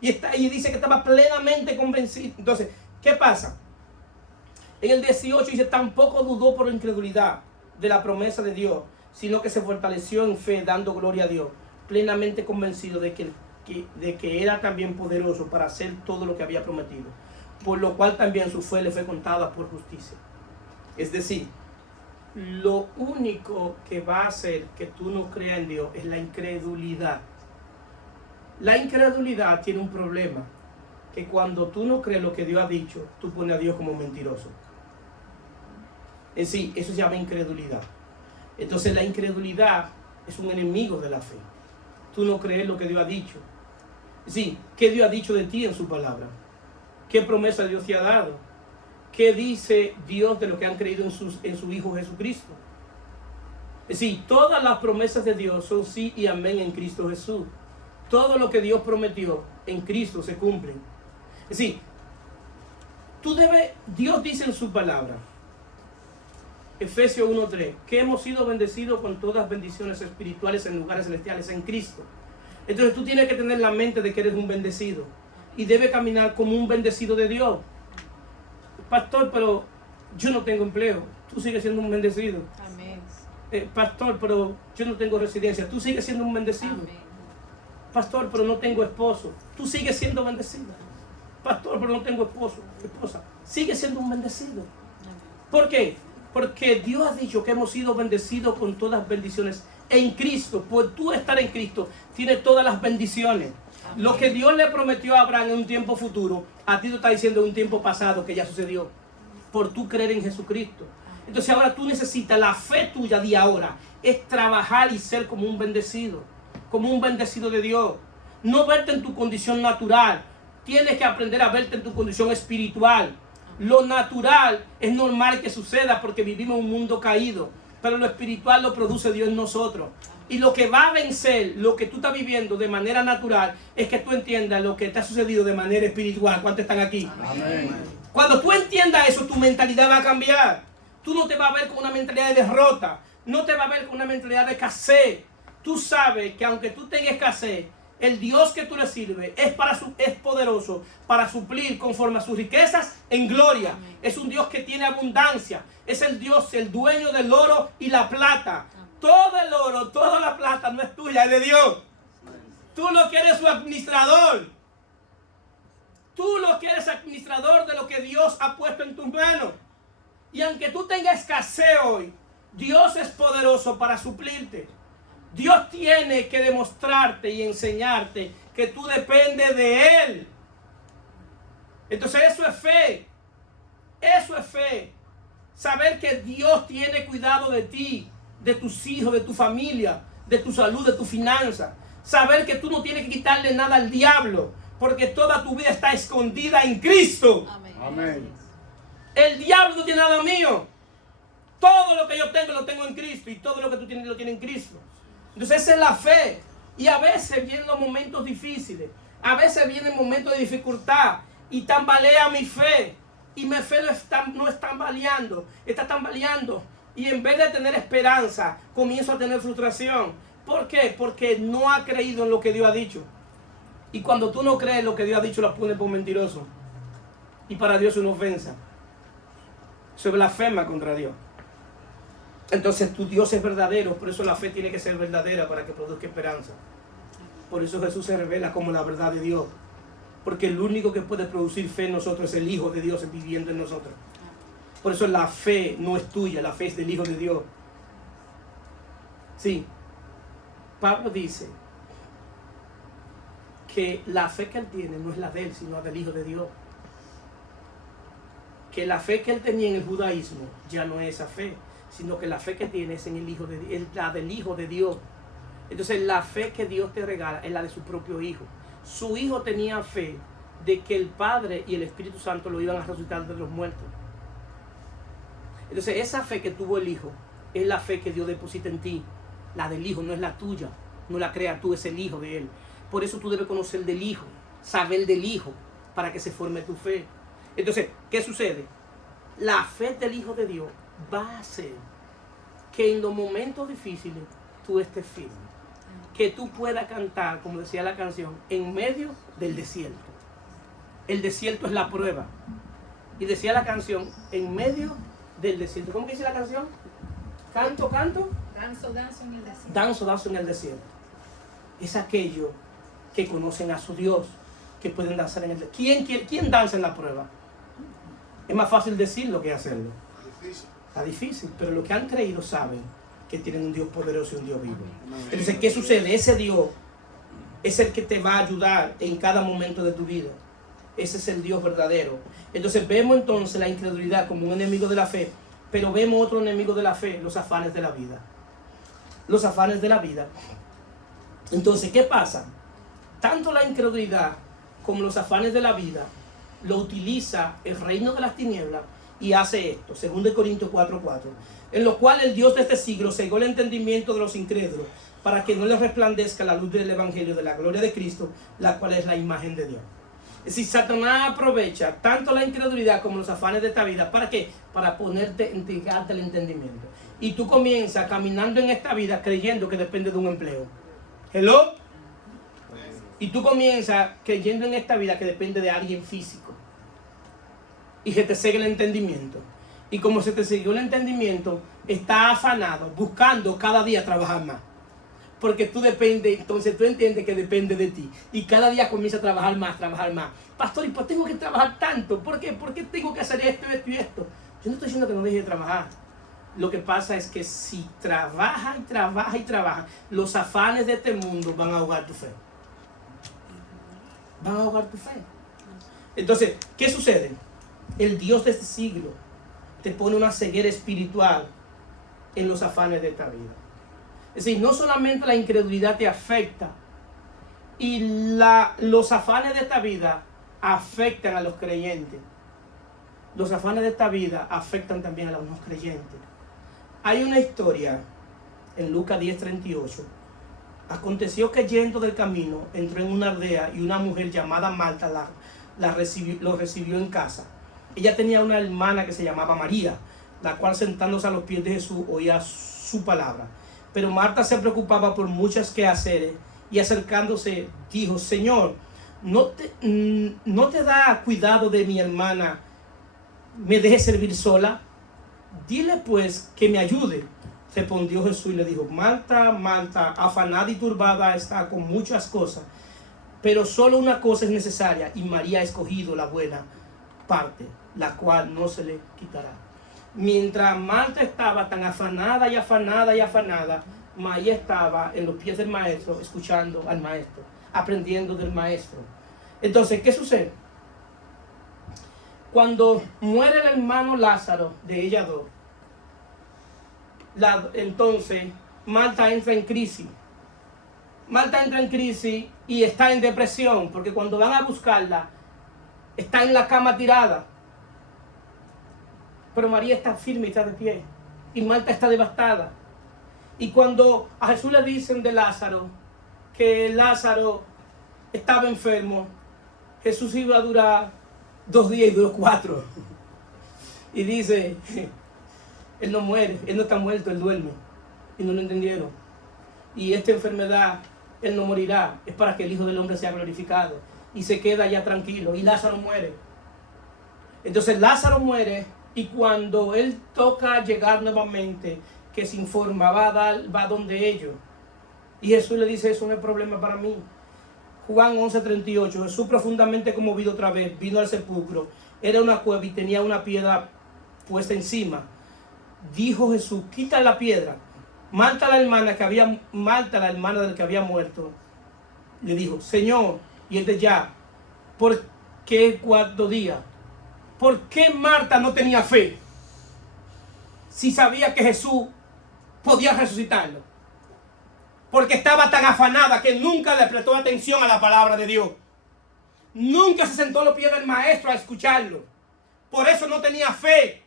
Y dice que estaba plenamente convencido. Entonces, ¿qué pasa? En el 18 dice, tampoco dudó por incredulidad de la promesa de Dios, sino que se fortaleció en fe, dando gloria a Dios, plenamente convencido de que era también poderoso para hacer todo lo que había prometido, por lo cual también su fe le fue contada por justicia. Es decir, lo único que va a hacer que tú no creas en Dios es la incredulidad. La incredulidad tiene un problema, que cuando tú no crees lo que Dios ha dicho, tú pones a Dios como mentiroso. Es decir, eso se llama incredulidad. Entonces la incredulidad es un enemigo de la fe. Tú no crees lo que Dios ha dicho. Sí, ¿qué Dios ha dicho de ti en su palabra? ¿Qué promesa Dios te ha dado? ¿Qué dice Dios de lo que han creído en su Hijo Jesucristo? Es decir, todas las promesas de Dios son sí y amén en Cristo Jesús. Todo lo que Dios prometió en Cristo se cumple. Es decir, Dios dice en su palabra, Efesios 1:3, que hemos sido bendecidos con todas bendiciones espirituales en lugares celestiales en Cristo. Entonces tú tienes que tener la mente de que eres un bendecido y debes caminar como un bendecido de Dios. Pastor, pero yo no tengo empleo. tú sigues siendo un bendecido. Amén. Pastor, pero yo no tengo residencia, tú sigues siendo un bendecido. Amén. Pastor, pero no tengo esposo, tú sigues siendo bendecido. Pastor, pero no tengo esposa, sigue siendo un bendecido. ¿Por qué? Porque Dios ha dicho que hemos sido bendecidos con todas las bendiciones en Cristo. Por tú estar en Cristo, tienes todas las bendiciones. Amén. Lo que Dios le prometió a Abraham en un tiempo futuro, a ti te está diciendo en un tiempo pasado que ya sucedió. Por tú creer en Jesucristo. Entonces ahora tú necesitas, la fe tuya de ahora es trabajar y ser como un bendecido de Dios. No verte en tu condición natural. Tienes que aprender a verte en tu condición espiritual. Lo natural es normal que suceda porque vivimos en un mundo caído, pero lo espiritual lo produce Dios en nosotros. Y lo que va a vencer lo que tú estás viviendo de manera natural es que tú entiendas lo que te ha sucedido de manera espiritual. ¿Cuántos están aquí? Amén. Cuando tú entiendas eso, tu mentalidad va a cambiar. Tú no te vas a ver con una mentalidad de derrota, no te vas a ver con una mentalidad de escasez. Tú sabes que aunque tú tengas escasez, el Dios que tú le sirves es poderoso para suplir conforme a sus riquezas en gloria. Amén. Es un Dios que tiene abundancia. Es el Dios, el dueño del oro y la plata. Amén. Todo el oro, toda la plata no es tuya, es de Dios. Tú lo que eres su administrador. Tú lo que eres administrador de lo que Dios ha puesto en tus manos. Y aunque tú tengas escasez hoy, Dios es poderoso para suplirte. Dios tiene que demostrarte y enseñarte que tú dependes de Él. Entonces eso es fe. Eso es fe. Saber que Dios tiene cuidado de ti, de tus hijos, de tu familia, de tu salud, de tu finanza. Saber que tú no tienes que quitarle nada al diablo, porque toda tu vida está escondida en Cristo. Amén. Amén. El diablo no tiene nada mío. Todo lo que yo tengo lo tengo en Cristo, y todo lo que tú tienes lo tienes en Cristo. Entonces esa es la fe. Y a veces vienen los momentos difíciles. A veces vienen momentos de dificultad. Y tambalea mi fe. Y mi fe no está tambaleando. Está tambaleando. Y en vez de tener esperanza, comienzo a tener frustración. ¿Por qué? Porque no ha creído en lo que Dios ha dicho. Y cuando tú no crees en lo que Dios ha dicho, lo pones por mentiroso. Y para Dios es una ofensa. Eso es blasfema contra Dios. Entonces tu Dios es verdadero, por eso la fe tiene que ser verdadera para que produzca esperanza. Por eso Jesús se revela como la verdad de Dios. Porque el único que puede producir fe en nosotros es el Hijo de Dios viviendo en nosotros. Por eso la fe no es tuya, la fe es del Hijo de Dios. Sí, Pablo dice que la fe que él tiene no es la de él, sino la del Hijo de Dios. Que la fe que él tenía en el judaísmo ya no es esa fe, sino que la fe que tiene es en el Hijo de Dios, es la del Hijo de Dios. Entonces la fe que Dios te regala es la de su propio Hijo. Su Hijo tenía fe de que el Padre y el Espíritu Santo lo iban a resucitar de los muertos. Entonces esa fe que tuvo el Hijo es la fe que Dios deposita en ti. La del Hijo no es la tuya, no la creas tú, es el Hijo de Él. Por eso tú debes conocer del Hijo, saber del Hijo, para que se forme tu fe. Entonces, ¿qué sucede? La fe del Hijo de Dios va a hacer que en los momentos difíciles tú estés firme. Que tú puedas cantar, como decía la canción, en medio del desierto. El desierto es la prueba. Y decía la canción, en medio del desierto. ¿Cómo que dice la canción? Canto, canto. Danzo, danzo en el desierto. Danzo, danzo en el desierto. Es aquello que conocen a su Dios, que pueden danzar en el desierto. ¿Quién danza en la prueba? Es más fácil decirlo que hacerlo. Está difícil, pero los que han creído saben que tienen un Dios poderoso y un Dios vivo. Entonces, ¿qué sucede? Ese Dios es el que te va a ayudar en cada momento de tu vida. Ese es el Dios verdadero. Entonces vemos entonces la incredulidad como un enemigo de la fe, pero vemos otro enemigo de la fe, los afanes de la vida. Los afanes de la vida. Entonces, ¿qué pasa? Tanto la incredulidad como los afanes de la vida lo utiliza el reino de las tinieblas y hace esto, 2 Corintios 4:4, en lo cual el Dios de este siglo cegó el entendimiento de los incrédulos para que no les resplandezca la luz del evangelio de la gloria de Cristo, la cual es la imagen de Dios. Es decir, Satanás aprovecha tanto la incredulidad como los afanes de esta vida. ¿Para qué? Para entregarte el entendimiento. Y tú comienzas caminando en esta vida creyendo que depende de un empleo. ¿Hello? Y tú comienzas creyendo en esta vida que depende de alguien físico. Y que te cegue el entendimiento. Y como se te siguió el entendimiento, está afanado, buscando cada día trabajar más. Porque tú dependes, entonces tú entiendes que depende de ti. Y cada día comienza a trabajar más, trabajar más. Pastor, ¿y por qué tengo que trabajar tanto? ¿Por qué? ¿Por qué tengo que hacer esto, esto y esto? Yo no estoy diciendo que no deje de trabajar. Lo que pasa es que si trabaja y trabaja y trabaja, los afanes de este mundo van a ahogar tu fe. Van a ahogar tu fe. Entonces, ¿qué sucede? El Dios de este siglo te pone una ceguera espiritual en los afanes de esta vida. Es decir, no solamente la incredulidad te afecta, y los afanes de esta vida afectan a los creyentes. Los afanes de esta vida afectan también a los no creyentes. Hay una historia en Lucas 10:38. Aconteció que yendo del camino entró en una aldea y una mujer llamada Marta lo recibió en casa. Ella tenía una hermana que se llamaba María, la cual sentándose a los pies de Jesús oía su palabra. Pero Marta se preocupaba por muchas quehaceres y acercándose dijo: Señor, ¿no te da cuidado de mi hermana? ¿Me deje servir sola? Dile pues que me ayude. Respondió Jesús y le dijo: Marta, Marta, afanada y turbada está con muchas cosas, pero solo una cosa es necesaria, y María ha escogido la buena parte, la cual no se le quitará. Mientras Marta estaba tan afanada y afanada y afanada, María estaba en los pies del maestro, escuchando al maestro, aprendiendo del maestro. Entonces, ¿qué sucede? Cuando muere el hermano Lázaro de ellas dos, entonces Marta entra en crisis. Marta entra en crisis y está en depresión, porque cuando van a buscarla, está en la cama tirada. Pero María está firme y está de pie. Y Marta está devastada. Y cuando a Jesús le dicen de Lázaro, que Lázaro estaba enfermo, Jesús iba a durar 2 días y duró 4. Y dice: Él no muere, Él no está muerto, Él duerme. Y no lo entendieron. Y esta enfermedad, Él no morirá, es para que el Hijo del Hombre sea glorificado. Y se queda ya tranquilo. Y Lázaro muere. Entonces Lázaro muere. Y cuando él toca llegar nuevamente, que se informa, va donde ellos. Y Jesús le dice: eso no es problema para mí. Juan 11:38. Jesús, profundamente conmovido otra vez, vino al sepulcro. Era una cueva y tenía una piedra puesta encima. Dijo Jesús: quita la piedra. Marta, la hermana del que había muerto, le dijo: Señor, y él de ya, ¿por qué el 4º día? ¿Por qué Marta no tenía fe si sabía que Jesús podía resucitarlo? Porque estaba tan afanada que nunca le prestó atención a la palabra de Dios. Nunca se sentó a los pies del maestro a escucharlo. Por eso no tenía fe.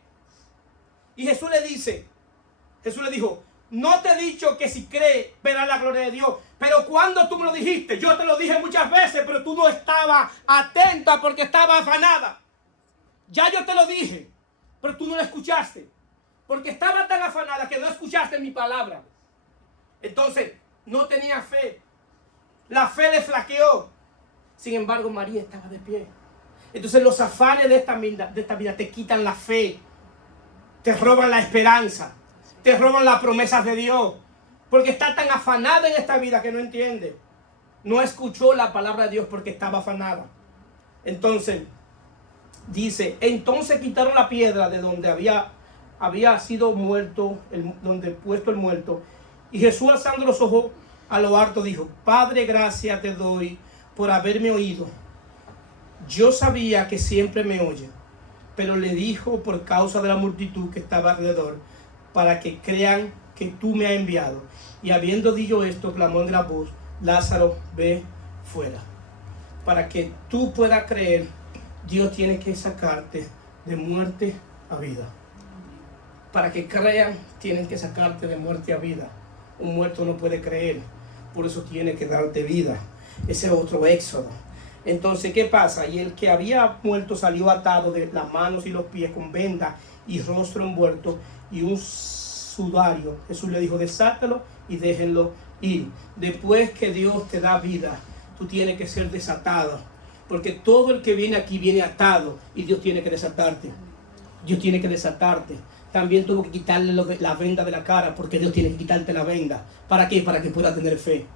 Y Jesús le dijo: no te he dicho que si crees verás la gloria de Dios. Pero cuando tú me lo dijiste, yo te lo dije muchas veces, pero tú no estabas atenta porque estaba afanada. Ya yo te lo dije, pero tú no lo escuchaste. Porque estaba tan afanada que no escuchaste mi palabra. Entonces, no tenía fe. La fe le flaqueó. Sin embargo, María estaba de pie. Entonces, los afanes de esta vida te quitan la fe. Te roban la esperanza. Te roban las promesas de Dios. Porque está tan afanada en esta vida que no entiende. No escuchó la palabra de Dios porque estaba afanada. Entonces, dice: entonces quitaron la piedra de donde había sido muerto, donde puesto el muerto. Y Jesús, alzando los ojos a lo alto, dijo: Padre, gracias te doy por haberme oído. Yo sabía que siempre me oye, pero le dijo por causa de la multitud que estaba alrededor, para que crean que tú me has enviado. Y habiendo dicho esto, clamó en gran voz: Lázaro, ve fuera. Para que tú puedas creer, Dios tiene que sacarte de muerte a vida. Para que crean, tienen que sacarte de muerte a vida. Un muerto no puede creer, por eso tiene que darte vida. Ese es otro éxodo. Entonces, ¿qué pasa? Y el que había muerto salió atado de las manos y los pies con venda y rostro envuelto y un sudario. Jesús le dijo: desátalo y déjenlo ir. Después que Dios te da vida, tú tienes que ser desatado. Porque todo el que viene aquí viene atado y Dios tiene que desatarte. Dios tiene que desatarte. También tuvo que quitarle la venda de la cara, porque Dios tiene que quitarte la venda. ¿Para qué? Para que puedas tener fe.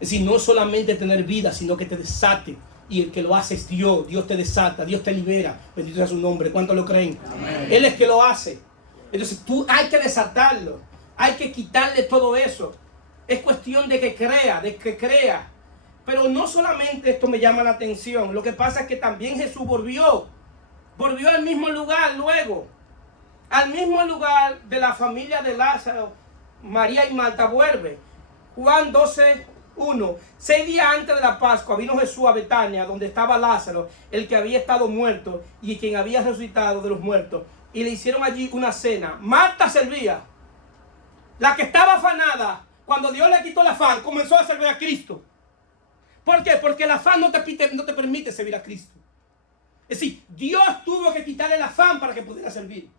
Es decir, no solamente tener vida, sino que te desate. Y el que lo hace es Dios. Dios te desata, Dios te libera. Bendito sea su nombre. ¿Cuántos lo creen? Amén. Él es que lo hace. Entonces tú hay que desatarlo. Hay que quitarle todo eso. Es cuestión de que crea. Pero no solamente esto me llama la atención. Lo que pasa es que también Jesús volvió al mismo lugar luego. Al mismo lugar de la familia de Lázaro, María y Marta vuelve. Juan 12:1. 6 días antes de la Pascua vino Jesús a Betania, donde estaba Lázaro, el que había estado muerto y quien había resucitado de los muertos. Y le hicieron allí una cena. Marta servía. La que estaba afanada, cuando Dios le quitó el afán, comenzó a servir a Cristo. ¿Por qué? Porque el afán no te permite servir a Cristo. Es decir, Dios tuvo que quitarle el afán para que pudiera servir.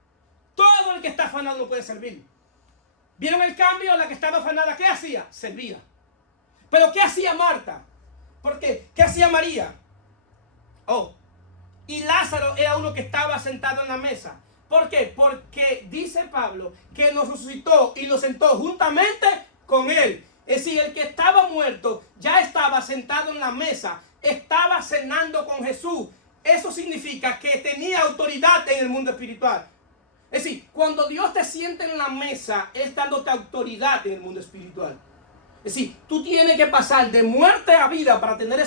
Todo el que está afanado no puede servir. ¿Vieron el cambio? La que estaba afanada, ¿qué hacía? Servía. Pero ¿qué hacía Marta? ¿Por qué? ¿Qué hacía María? Y Lázaro era uno que estaba sentado en la mesa. ¿Por qué? Porque dice Pablo que nos resucitó y lo sentó juntamente con él. Es decir, el que estaba muerto ya estaba sentado en la mesa, estaba cenando con Jesús. Eso significa que tenía autoridad en el mundo espiritual. Es decir, cuando Dios te siente en la mesa, Él está dándote autoridad en el mundo espiritual. Es decir, tú tienes que pasar de muerte a vida para tener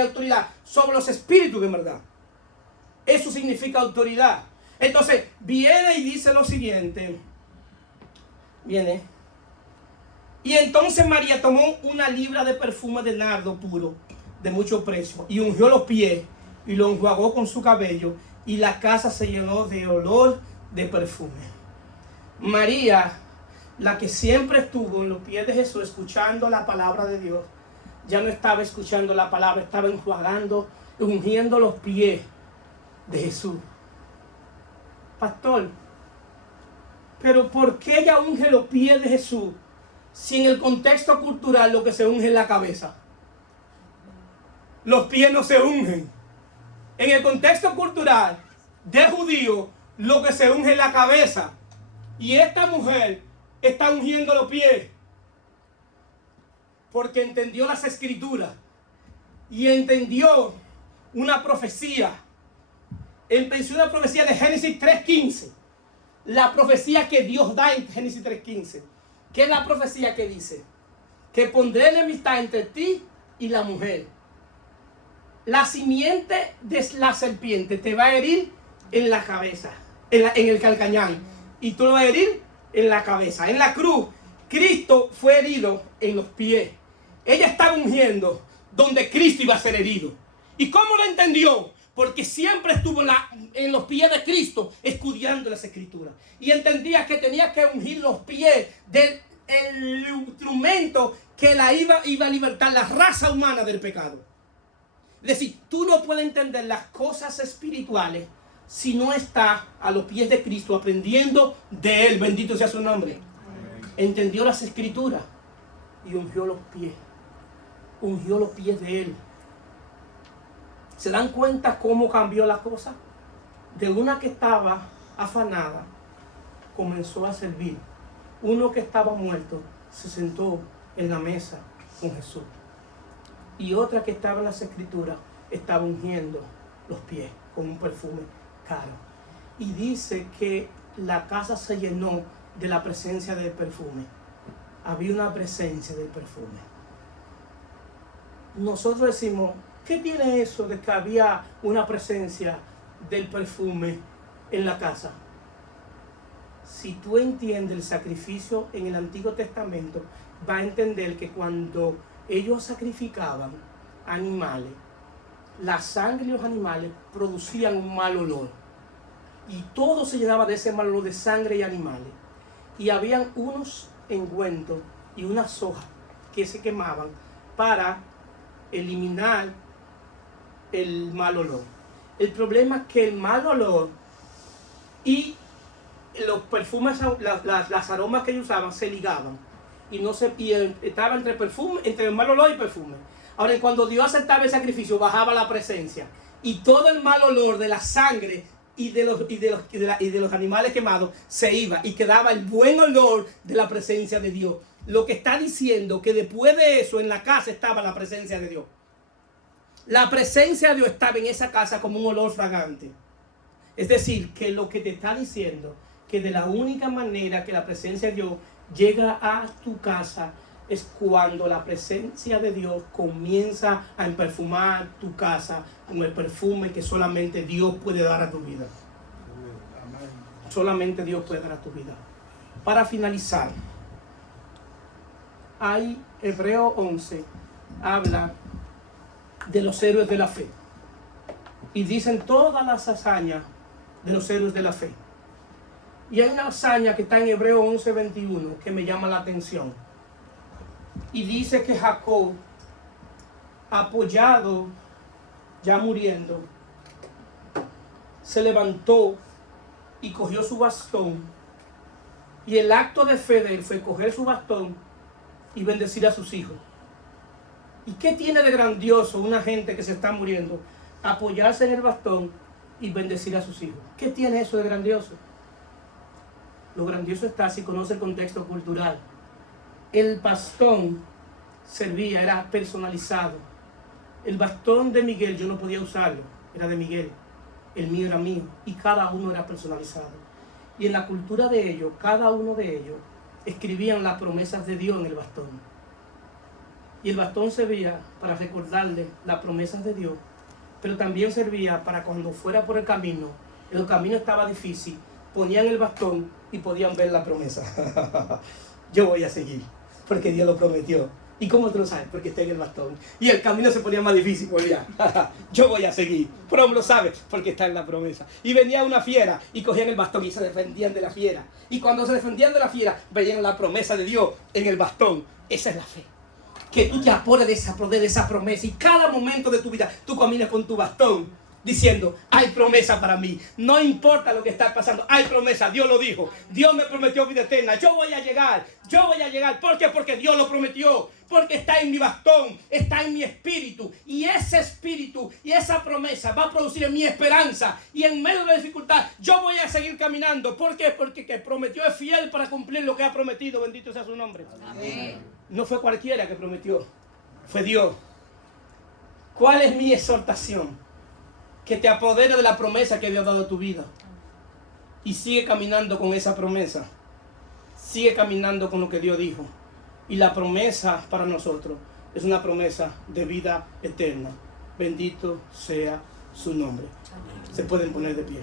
autoridad sobre los espíritus de verdad. Eso significa autoridad. Entonces, viene y dice lo siguiente. Y entonces María tomó una libra de perfume de nardo puro, de mucho precio, y ungió los pies, y lo enjuagó con su cabello, y la casa se llenó de olor de perfume. María, la que siempre estuvo en los pies de Jesús escuchando la palabra de Dios, ya no estaba escuchando la palabra, estaba enjuagando, ungiendo los pies de Jesús. Pastor, pero ¿por qué ella unge los pies de Jesús si en el contexto cultural lo que se unge es la cabeza? Los pies no se ungen. En el contexto cultural de judío, lo que se unge es la cabeza. Y esta mujer está ungiendo los pies porque entendió las escrituras y entendió una profecía. Empezó una profecía de Génesis 3:15. La profecía que Dios da en Génesis 3:15. ¿Qué es la profecía que dice? Que pondré enemistad entre ti y la mujer. La simiente de la serpiente te va a herir en la cabeza, en el calcañán. Y tú lo vas a herir en la cabeza. En la cruz, Cristo fue herido en los pies. Ella estaba ungiendo donde Cristo iba a ser herido. ¿Y cómo lo entendió? Porque siempre estuvo en los pies de Cristo estudiando las escrituras. Y entendía que tenía que ungir los pies del instrumento que la iba a libertar la raza humana del pecado. Es decir, tú no puedes entender las cosas espirituales si no estás a los pies de Cristo aprendiendo de Él. Bendito sea su nombre. Entendió las escrituras y ungió los pies. Ungió los pies de Él. ¿Se dan cuenta cómo cambió la cosa? De una que estaba afanada, comenzó a servir. Uno que estaba muerto se sentó en la mesa con Jesús. Y otra que estaba en las escrituras estaba ungiendo los pies con un perfume caro. Y dice que la casa se llenó de la presencia del perfume. Había una presencia del perfume. Nosotros decimos, ¿qué tiene eso de que había una presencia del perfume en la casa? Si tú entiendes el sacrificio en el Antiguo Testamento, vas a entender que cuando ellos sacrificaban animales, la sangre de los animales producían un mal olor. Y todo se llenaba de ese mal olor de sangre y animales. Y habían unos ungüentos y unas hojas que se quemaban para eliminar el mal olor. El problema es que el mal olor y los perfumes, las aromas que ellos usaban se ligaban y estaba entre perfume, entre el mal olor y perfume. Ahora, cuando Dios aceptaba el sacrificio, bajaba la presencia y todo el mal olor de la sangre y de los animales quemados se iba y quedaba el buen olor de la presencia de Dios. Lo que está diciendo que después de eso en la casa estaba la presencia de Dios. La presencia de Dios estaba en esa casa como un olor fragante. Es decir, que lo que te está diciendo, que de la única manera que la presencia de Dios llega a tu casa es cuando la presencia de Dios comienza a perfumar tu casa con el perfume que solamente Dios puede dar a tu vida. Solamente Dios puede dar a tu vida. Para finalizar, hay Hebreo 11, habla de los héroes de la fe. Y dicen todas las hazañas de los héroes de la fe. Y hay una hazaña que está en Hebreo 11:21 que me llama la atención. Y dice que Jacob, apoyado, ya muriendo, se levantó y cogió su bastón. Y el acto de fe de él fue coger su bastón y bendecir a sus hijos. ¿Y qué tiene de grandioso una gente que se está muriendo? Apoyarse en el bastón y bendecir a sus hijos. ¿Qué tiene eso de grandioso? Lo grandioso está si conoce el contexto cultural. El bastón servía, era personalizado. El bastón de Miguel yo no podía usarlo, era de Miguel. El mío era mío y cada uno era personalizado. Y en la cultura de ellos, cada uno de ellos escribían las promesas de Dios en el bastón. Y el bastón servía para recordarle las promesas de Dios, pero también servía para cuando fuera por el camino estaba difícil, ponían el bastón y podían ver la promesa. Yo voy a seguir, porque Dios lo prometió. ¿Y cómo tú lo sabes? Porque está en el bastón. Y el camino se ponía más difícil, pues ya. Yo voy a seguir. Pero ¿cómo lo sabes? Porque está en la promesa. Y venía una fiera y cogían el bastón y se defendían de la fiera. Y cuando se defendían de la fiera, veían la promesa de Dios en el bastón. Esa es la fe. Que tú te apodes de esa promesa y cada momento de tu vida tú caminas con tu bastón diciendo, hay promesa para mí, no importa lo que está pasando, hay promesa, Dios lo dijo, Dios me prometió vida eterna, yo voy a llegar, ¿por qué? Porque Dios lo prometió, porque está en mi bastón, está en mi espíritu, y ese espíritu y esa promesa va a producir en mi esperanza, y en medio de la dificultad yo voy a seguir caminando. ¿Por qué? Porque que prometió es fiel para cumplir lo que ha prometido, bendito sea su nombre. Amén. No fue cualquiera que prometió, fue Dios. ¿Cuál es mi exhortación? Que te apodere de la promesa que Dios ha dado a tu vida. Y sigue caminando con esa promesa. Sigue caminando con lo que Dios dijo. Y la promesa para nosotros es una promesa de vida eterna. Bendito sea su nombre. Se pueden poner de pie.